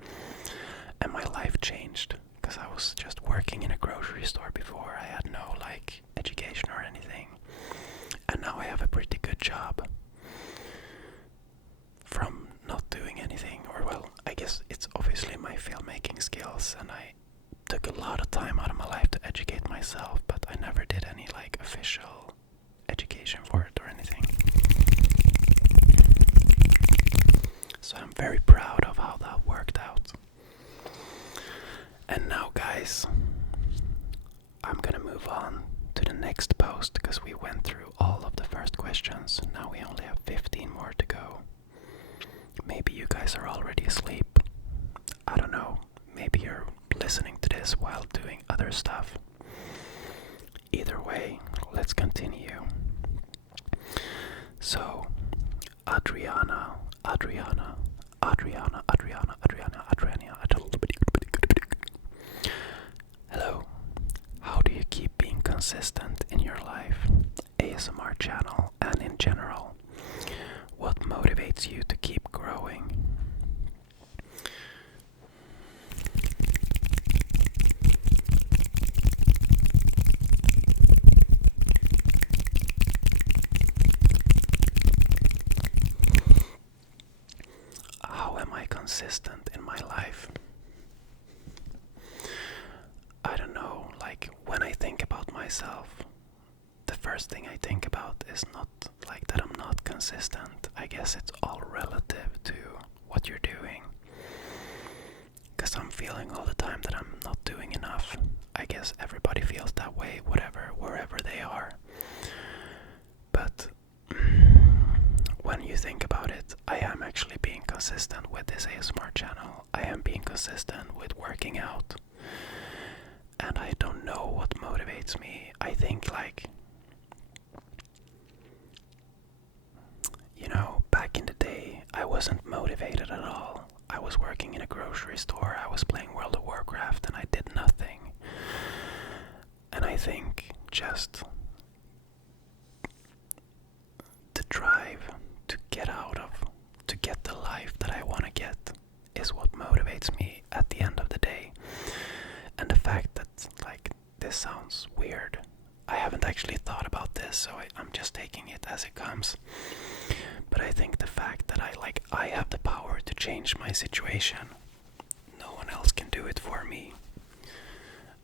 And my life changed, because I was just working in a grocery store before. I had no education or anything. And now I have a pretty good job from not doing anything. Or well, I guess it's obviously my filmmaking skills, and I took a lot of time out of my life to educate myself, but I never did any official education for it or anything. So I'm very proud of how that worked out. And now, guys, I'm gonna move on to the next post, because we went through all of the first questions. Now we only have 15 more to go. Maybe you guys are already asleep. I don't know. Maybe you're listening to this while doing other stuff. Either way, let's continue. So, Adriana. Hello. How do you keep being consistent in your life, ASMR channel, and in general? What motivates you to keep growing? How am I consistent in my life? I don't know, when I think about myself, the first thing I think about is not that I'm not consistent. I guess it's all relative to what you're doing. Because I'm feeling all the time that I'm not doing enough. I guess everybody feels that way, wherever they are. But when you think about it, I am actually being consistent with this ASMR channel. I am being consistent with working out. And I don't know what motivates me. I think back in the day, I wasn't motivated at all. I did nothing. And I think just the drive to get the life that I want to get is what motivates me at the end of the day. And the fact that, like, this sounds weird. I haven't actually thought about this, so I'm just taking it as it comes. But I think the fact that I have the power to change my situation. No one else can do it for me.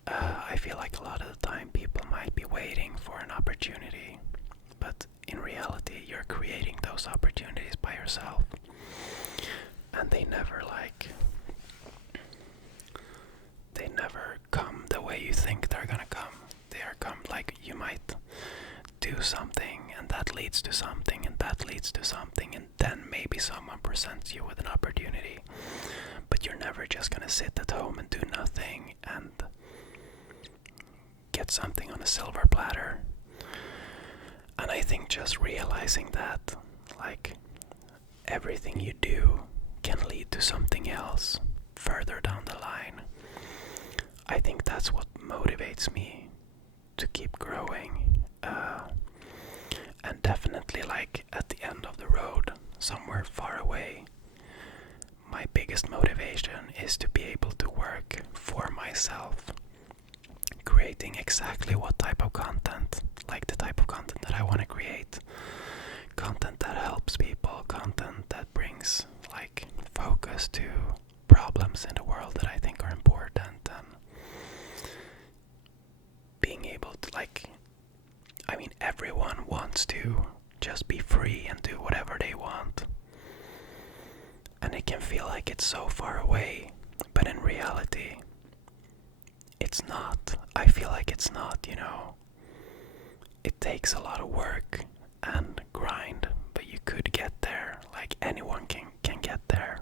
I feel like a lot of the time people might be waiting for an opportunity, but in reality you're creating those opportunities by yourself. And they never come the way you think they're gonna come. They are come like you might do something and that leads to something and that leads to something, and then maybe someone presents you with an opportunity. But you're never just gonna sit at home and do nothing and get something on a silver platter. And I think just realizing that, like, everything you do can lead to something else further down the line. I think that's what motivates me to keep growing. And definitely, like, at the end of the road, somewhere far away, my biggest motivation is to be able to work for myself, creating exactly what type of content, like the type of content that I want to create. Content that helps people, content that brings, like, focus to problems in the world that I think are important, and being able to, like, I mean, everyone wants to just be free and do whatever they want. And it can feel like it's so far away, but in reality, it's not. I feel like it's not, you know. It takes a lot of work and grind, but you could get there. Like, anyone can get there.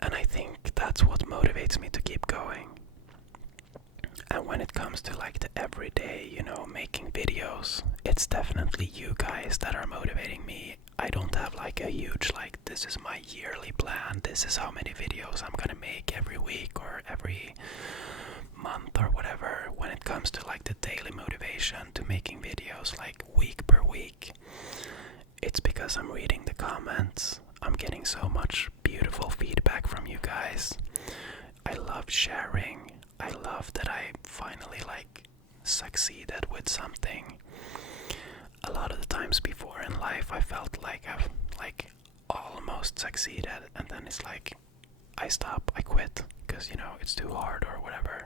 And I think that's what motivates me to keep going. And when it comes to, like, the everyday, you know, making videos, it's definitely you guys that are motivating me. I don't have, like, a huge, like, this is my yearly plan, this is how many videos I'm gonna make every week or every month or whatever. When it comes to, like, the daily motivation to making videos, like, week per week, it's because I'm reading the comments. I'm getting so much beautiful feedback from you guys. I love sharing. I love that I finally, like, succeeded with something. A lot of the times before in life I felt like I've, like, almost succeeded, and then it's like I stop, I quit, because, you know, it's too hard or whatever.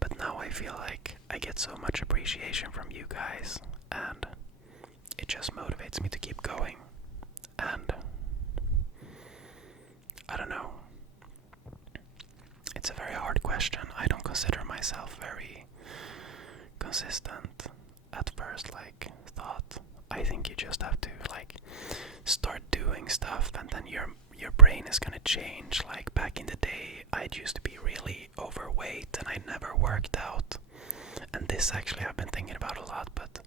But now I feel like I get so much appreciation from you guys, and it just motivates me to keep going. And I don't know. It's a very hard question. I don't consider myself very consistent at first, like, thought. I think you just have to, like, start doing stuff, and then your brain is gonna change. Like, back in the day, I used to be really overweight and I never worked out. And this actually I've been thinking about a lot, but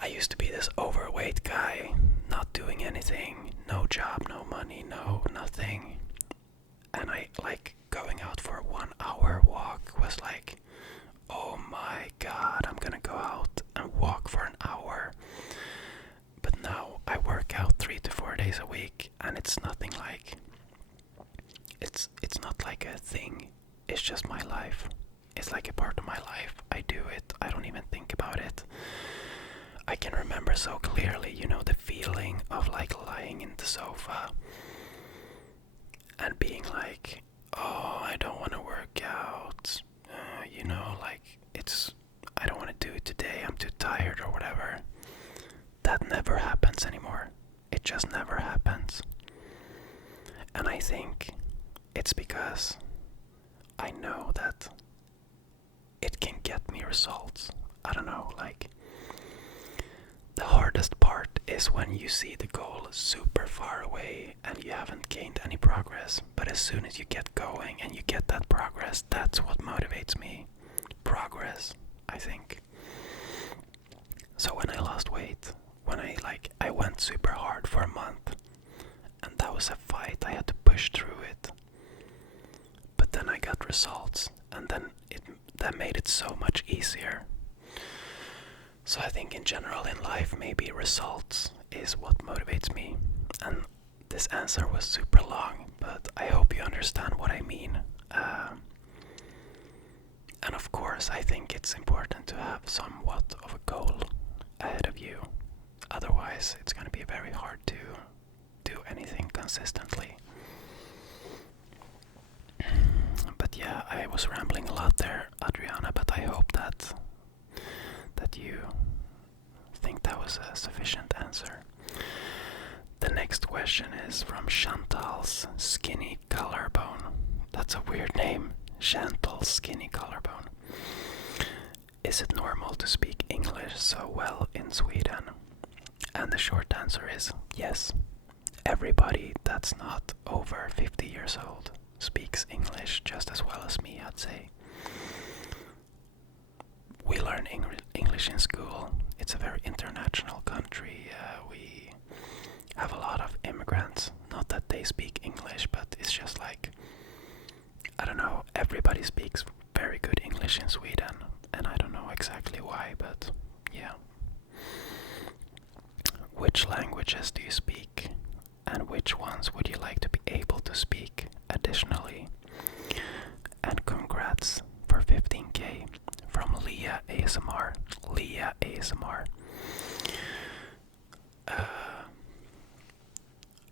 I used to be this overweight guy, not doing anything, no job, no money, no nothing. And I, like, going out for a 1 hour walk was like, oh my god, I'm gonna go out and walk for an hour. But now I work out 3 to 4 days a week, and it's nothing like, it's not like a thing. It's just my life. It's like a part of my life. I do it. I don't even think about it. I can remember so clearly, you know, the feeling of, like, lying in the sofa and being like, oh, I don't want to work out. You know, like, I don't want to do it today. I'm too tired or whatever. That never happens anymore. It just never happens. And I think it's because I know that it can get me results. I don't know, like, the hardest part is when you see the goal super far away and you haven't gained any progress. But as soon as you get going and you get that progress, that's what motivates me. Progress, I think. So when I lost weight, when I went super hard for a month, and that was a fight, I had to push through it. results, and then that made it so much easier. So I think in general in life, maybe results is what motivates me. And this answer was super long, but I hope you understand what I mean. And of course, I think it's important to have somewhat of a goal ahead of you. Otherwise, it's going to be very hard to do anything consistently. But yeah, I was rambling a lot there, Adriana, but I hope that you think that was a sufficient answer. The next question is from Chantal's Skinny Collarbone. That's a weird name. Chantal's Skinny Collarbone. Is it normal to speak English so well in Sweden? And the short answer is yes. Everybody that's not over 50 years old speaks English just as well as me, I'd say. We learn English in school. It's a very international country. We have a lot of immigrants. Not that they speak English, but it's just like, I don't know, everybody speaks very good English in Sweden, and I don't know exactly why, but yeah. Which languages do you speak, and which ones would you like to be able to speak additionally? And congrats for 15k from Leah ASMR. Leah ASMR.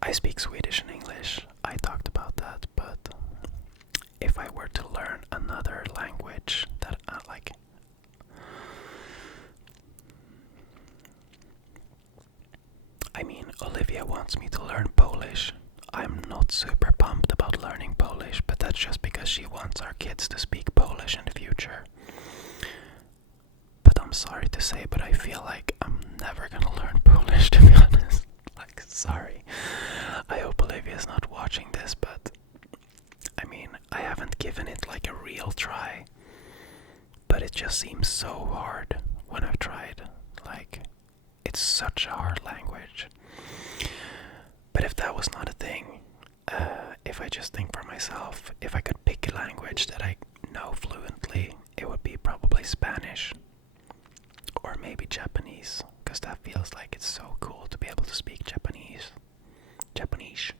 I speak Swedish and English. I talked about that, but if I were to learn another language that I mean, Olivia wants me to learn Polish. I'm not super pumped about learning Polish, but that's just because she wants our kids to speak Polish in the future. But I'm sorry to say, but I feel like I'm never gonna learn Polish, to be honest. Like, sorry. I hope Olivia's not watching this, but I mean, I haven't given it like a real try. But it just seems so hard when I've tried. Like, it's such a hard language. But if that was not a thing, if I just think for myself, if I could pick a language that I know fluently, it would be probably Spanish. Or maybe Japanese, because that feels like it's so cool to be able to speak Japanese. Japanese.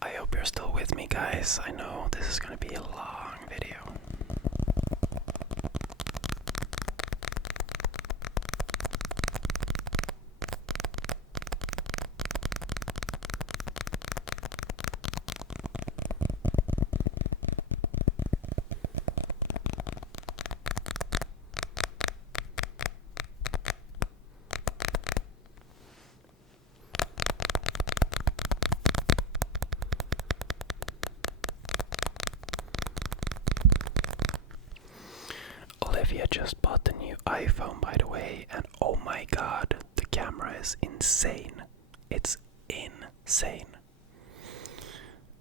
I hope you're still with me, guys. I know this is going to be a long video. Olivia just bought the new iPhone, by the way, and oh my god, the camera is insane. It's insane.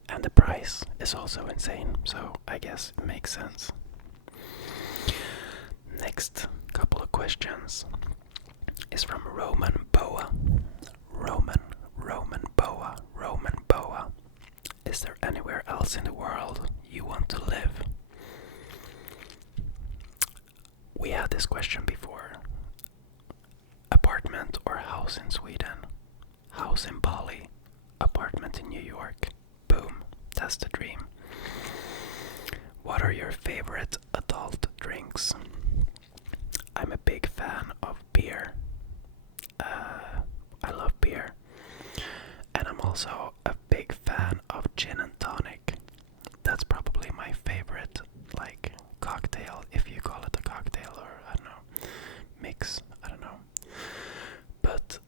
And the price is also insane, so I guess it makes sense. Next couple of questions is from Roman Boa. Roman Boa. Is there anywhere else in the world you want to live? We had this question before. Apartment or house in Sweden? House in Bali? Apartment in New York? Boom, that's the dream. What are your favorite adult drinks? I'm a big fan of beer. I love beer. And I'm also a big fan of gin and tonic. That's probably my favorite, like, cocktail, if you call it a cocktail, or I don't know, mix, I don't know. But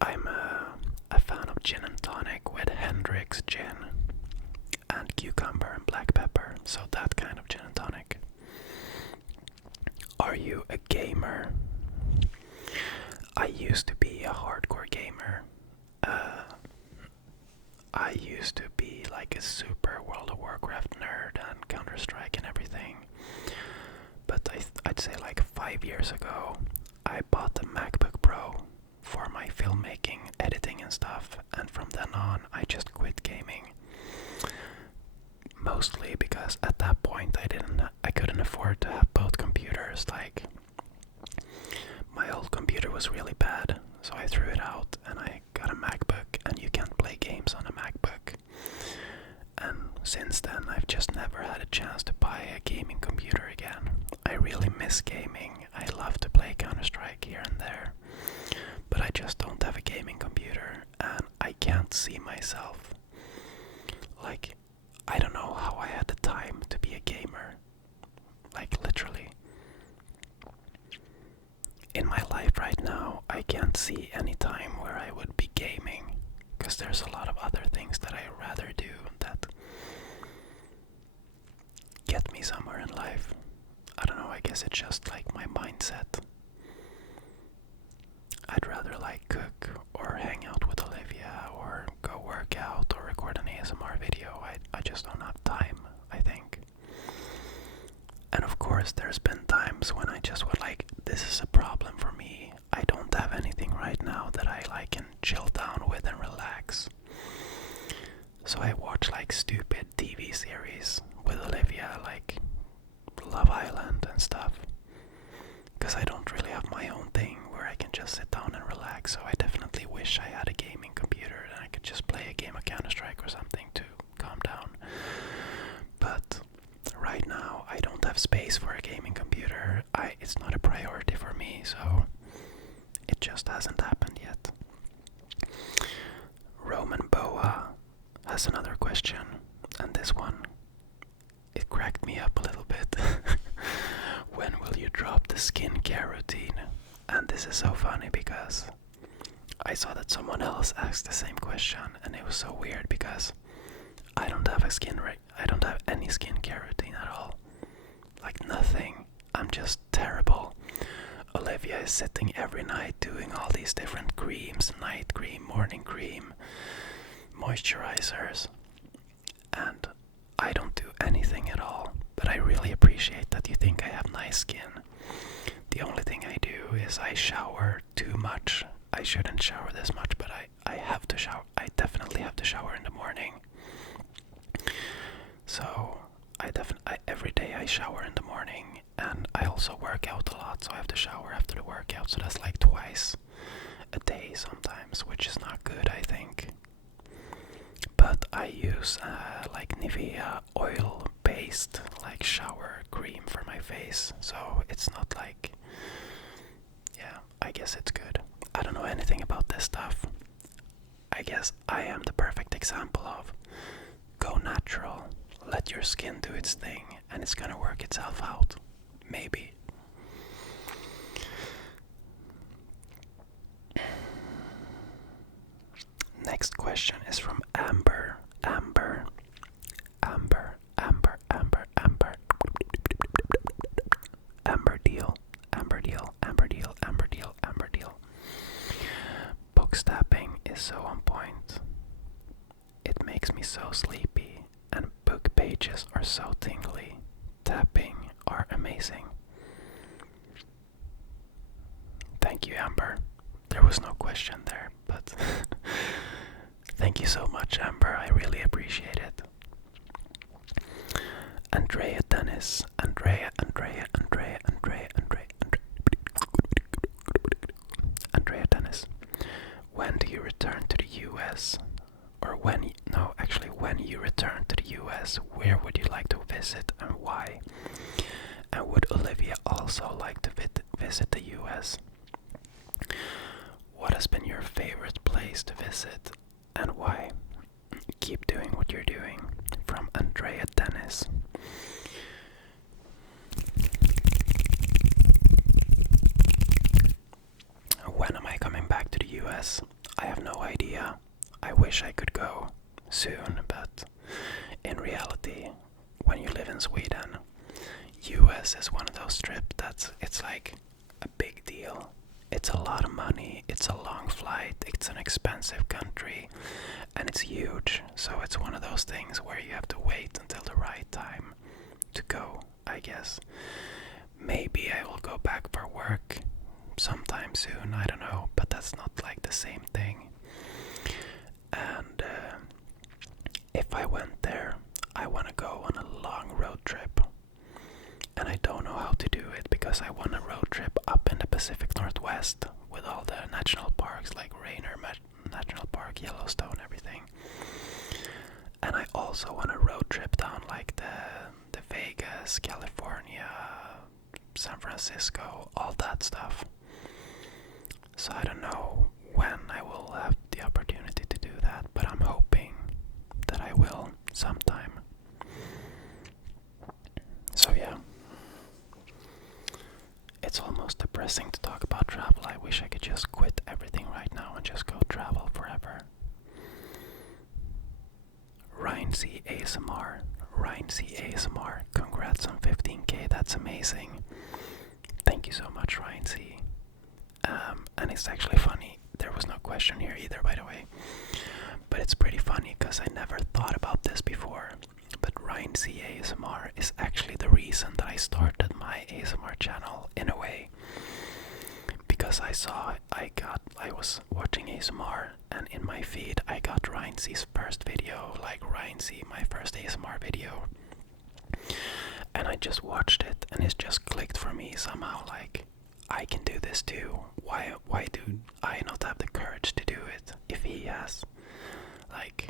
I'm a fan of gin and tonic with Hendrix gin and cucumber and black pepper, so that kind of gin and tonic. Are you a gamer? I used to be a hardcore gamer. I used to be like a super World of Warcraft nerd and Counter-Strike and everything. But I'd say like years ago, I bought a MacBook Pro for my filmmaking, editing and stuff, and from then on I just quit gaming. Mostly because at that point I couldn't afford to have both computers. Like, my old computer was really bad, so I threw it out and I got a MacBook, and you can't play games on a MacBook. And since then I've just never had a chance to buy a gaming computer again. I really miss gaming. I love to play Counter-Strike here and there, but I just don't have a gaming computer, and I can't see myself. Like, I don't know how I had the time to be a gamer. Like, literally. In my life right now, I can't see any time where I would be gaming, because there's a lot of other things that I'd rather do that get me somewhere in life. I don't know, I guess it's just like my mindset. I'd rather like cook or hang out with Olivia or go work out or record an ASMR video. I just don't have time, I think. And of course there's been times when I just would like, this is a problem for me. I don't have anything right now that I like can chill down with and relax. So I watch like stupid TV series with Olivia, like Love Island and stuff. Because I don't really have my own thing where I can just sit down and relax, so I definitely wish I had a gaming computer and I could just play a game of Counter-Strike or something to calm down. But right now I don't have space for a gaming computer. It's not a priority for me, so it just hasn't happened yet. Roman Boa has another question, and this one, it cracked me up a little bit. When will you drop the skincare routine? And this is so funny because I saw that someone else asked the same question, and it was so weird because I don't have I don't have any skincare routine at all. Like, nothing. I'm just terrible. Olivia is sitting every night doing all these different creams, night cream, morning cream, moisturizers, and I don't do anything at all. But I really appreciate that you think I have nice skin. The only thing I do is I shower too much. I shouldn't shower this much, but I have to shower. I definitely have to shower in the morning. So every day I shower in the morning, and I also work out a lot, so I have to shower after the workout. So that's like twice a day sometimes, which is not good, I think. But I use like Nivea oil-based like shower cream for my face, so it's not like, yeah, I guess it's good. I don't know anything about this stuff. I guess I am the perfect example of go natural, let your skin do its thing, and it's gonna work itself out. Maybe. Next question is from Amber. Amber. Amber. Amber. Amber. Amber. Amber Deal. Amber Deal. Amber Deal. Amber Deal. Amber Deal. Book tapping is so on point. It makes me so sleepy, and book pages are so tingly. Tapping are amazing. Thank you, Amber. There was no question there, but thank you so much, Amber. I really appreciate it. Andrea Dennis. Andrea Dennis. When do you return to the US? Or when you return to the US, where would you like to visit and why? And would Olivia also like to visit the US? What has been your favorite place to visit and why? Keep doing what you're doing. From Andrea Dennis. When am I coming back to the US? I have no idea. I wish I could go soon, but in reality, when you live in Sweden, US is one of those trips it's like a big deal. It's a lot of money, it's a long flight, it's an expensive country, and it's huge. So it's one of those things where you have to wait until the right time to go, I guess. maybe I will go back for work sometime soon, I don't know, but that's not like the same thing. And if I went there, I want to go on a long road trip. And I don't know how to do it because I want a road trip up in the Pacific Northwest with all the national parks like Rainier National Park, Yellowstone, everything. And I also want a road trip down like the Vegas, California, San Francisco, all that stuff. So I don't know when I will have the opportunity to do that, but I'm hoping that I will sometime. So yeah. It's almost depressing to talk about travel. I wish I could just quit everything right now and just go travel forever. Ryan C. ASMR. Ryan C. ASMR. Congrats on 15k. That's amazing. Thank you so much, Ryan C. And it's actually funny. There was no question here either, by the way. But it's pretty funny because I never thought about this before. But Ryan C. ASMR is actually the reason that I started my ASMR channel in a way. Because I was watching ASMR and in my feed I got Ryan C's first video, like Ryan C, my first ASMR video. And I just watched it and it just clicked for me somehow, like, I can do this too. Why do I not have the courage to do it if he has? Like,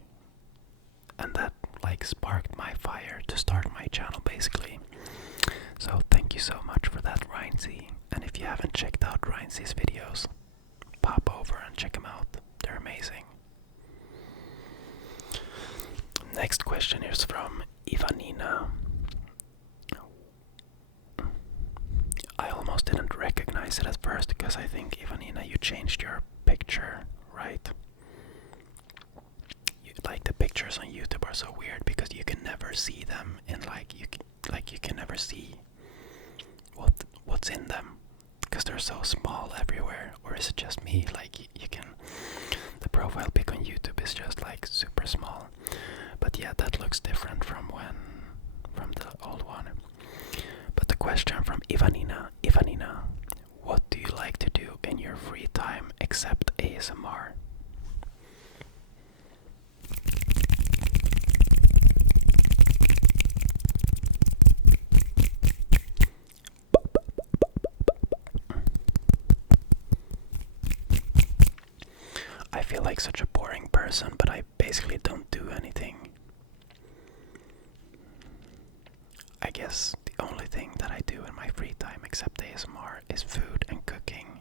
and that like sparked my fire to start my channel basically. So thank you so much for that, Ryan C. And if you haven't checked out Ryan C's videos, pop over and check them out. They're amazing. Next question is from Ivanina. I almost didn't recognize it at first because I think, Ivanina, you changed your picture, right? Like the pictures on YouTube are so weird because you can never see them in you can never see what's in them because they're so small everywhere. Or is it just me? Like you can, the profile pic on YouTube is just like super small. But yeah, that looks different from the old one. But the question from Ivanina, what do you like to do in your free time except ASMR? I feel like such a boring person, but I basically don't do anything. I guess the only thing that I do in my free time except ASMR is food and cooking.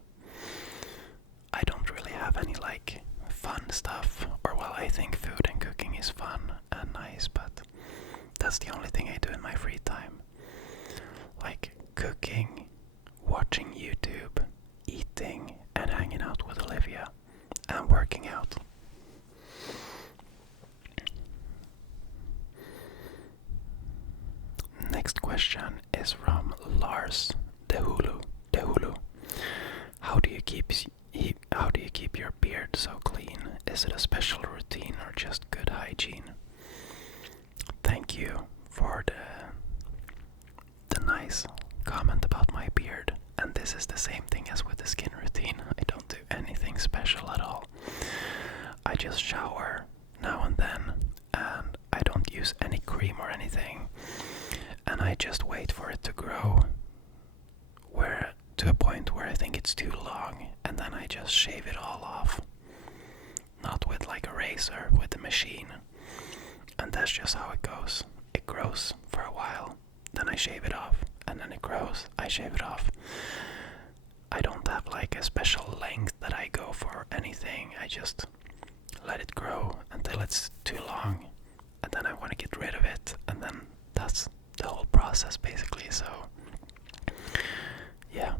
I don't really have any like fun stuff, or well, I think food and cooking is fun and nice, but that's the only thing I do in my free time. Like cooking, watching YouTube, eating, and hanging out with Olivia, and working out. Next question is from Lars Dehulu. How do you keep your beard so clean? Is it a special routine or just good hygiene? Thank you for the nice comment about my beard. And this is the same thing as with the skin routine. I don't do anything special at all. I just shower now and then, and I don't use any cream or anything. And I just wait for it to grow to a point where I think it's too long, and then I just shave it all off. Not with like a razor, with the machine. And that's just how it goes. It grows for a while, then I shave it off, and then it grows, I shave it off. I don't have like a special length that I go for anything. I just let it grow until it's too long, and then I want to get rid of it, and then that's the whole process basically. So yeah,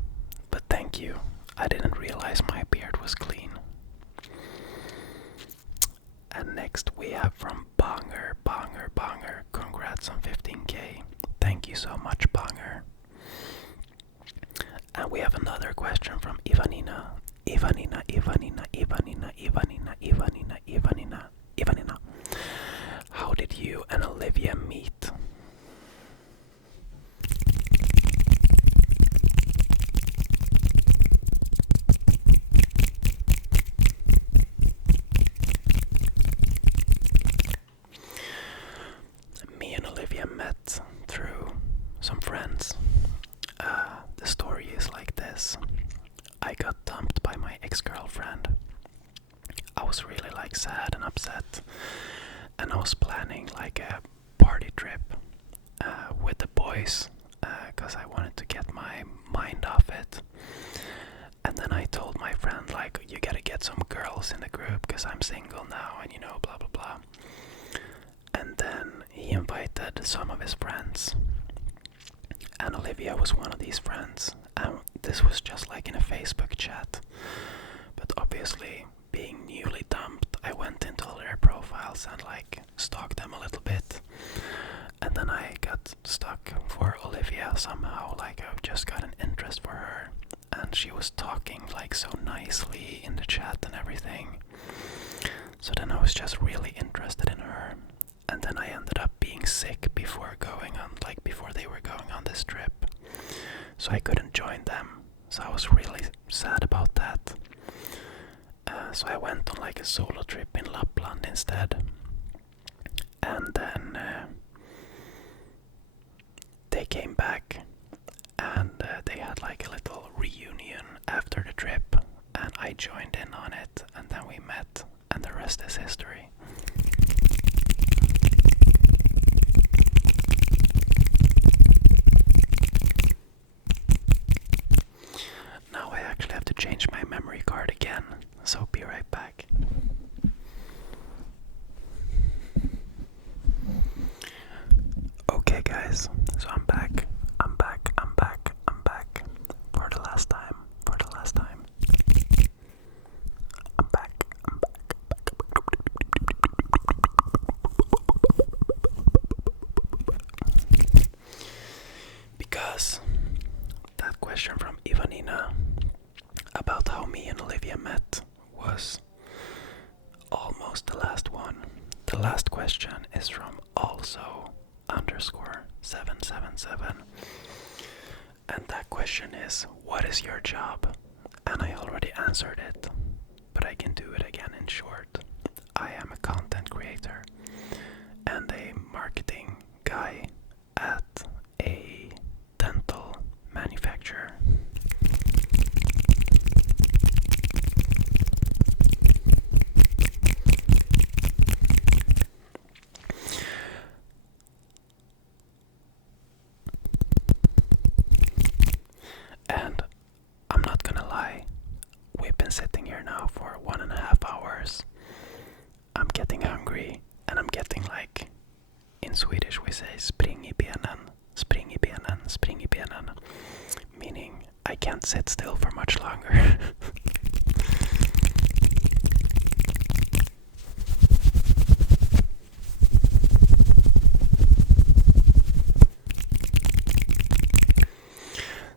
but thank you. I didn't realize my beard was clean. And next we have from Bonger. Congrats on 15k. Thank you so much, Bonger. And we have another question from Ivanina. How did you and Olivia meet? my mind off it. And then I told my friend, like, you gotta get some girls in the group because I'm single now, and blah blah blah. And then he invited some of his friends, and Olivia was one of these friends. And this was just like in a Facebook chat. But obviously, being newly dumped, I went into all their profiles and like stalked them a little bit. And then I got stuck for Olivia somehow, like I've just got an interest for her. And she was talking like so nicely in the chat and everything. So then I was just really interested in her. And then I ended up being sick before they were going on this trip. So I couldn't join them. So I was really sad about that. So I went on like a solo trip in Lapland instead. And then they came back, and they had like a little reunion after the trip, and I joined in on it, and then we met, and the rest is history. Now I actually have to change my memory card again, so be right back. Okay guys, so I'm back. For the last time. I'm back. Because that question from Ivanina about how me and Olivia met was almost the last one. The last question is from also_777. And that question is, what is your job? And I already answered it, but I can do it again in short. I am a content creator and a marketing guy at a dental manufacturer. And I'm not gonna lie, we've been sitting here now for 1.5 hours. I'm getting hungry, and I'm getting like, in Swedish we say spring i benen, meaning I can't sit still for much longer.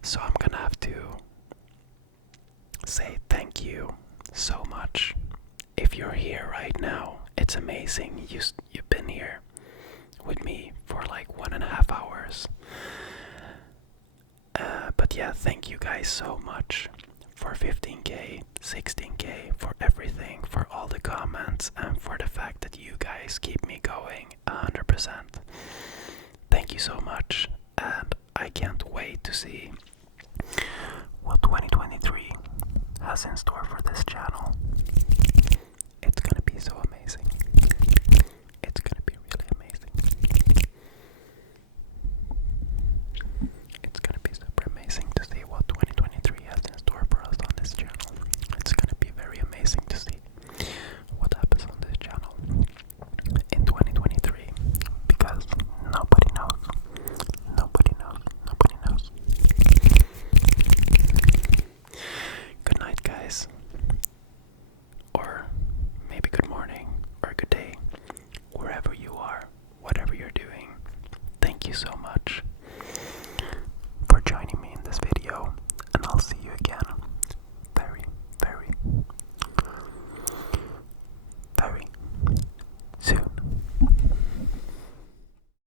So I'm gonna have to say thank you so much. If you're here right now, it's amazing. You've been here with me for like 1.5 hours. But yeah, thank you guys so much for 15k, 16k, for everything, for all the comments, and for the fact that you guys keep me going 100%. Thank you so much, and I can't wait to see what 2023 has in store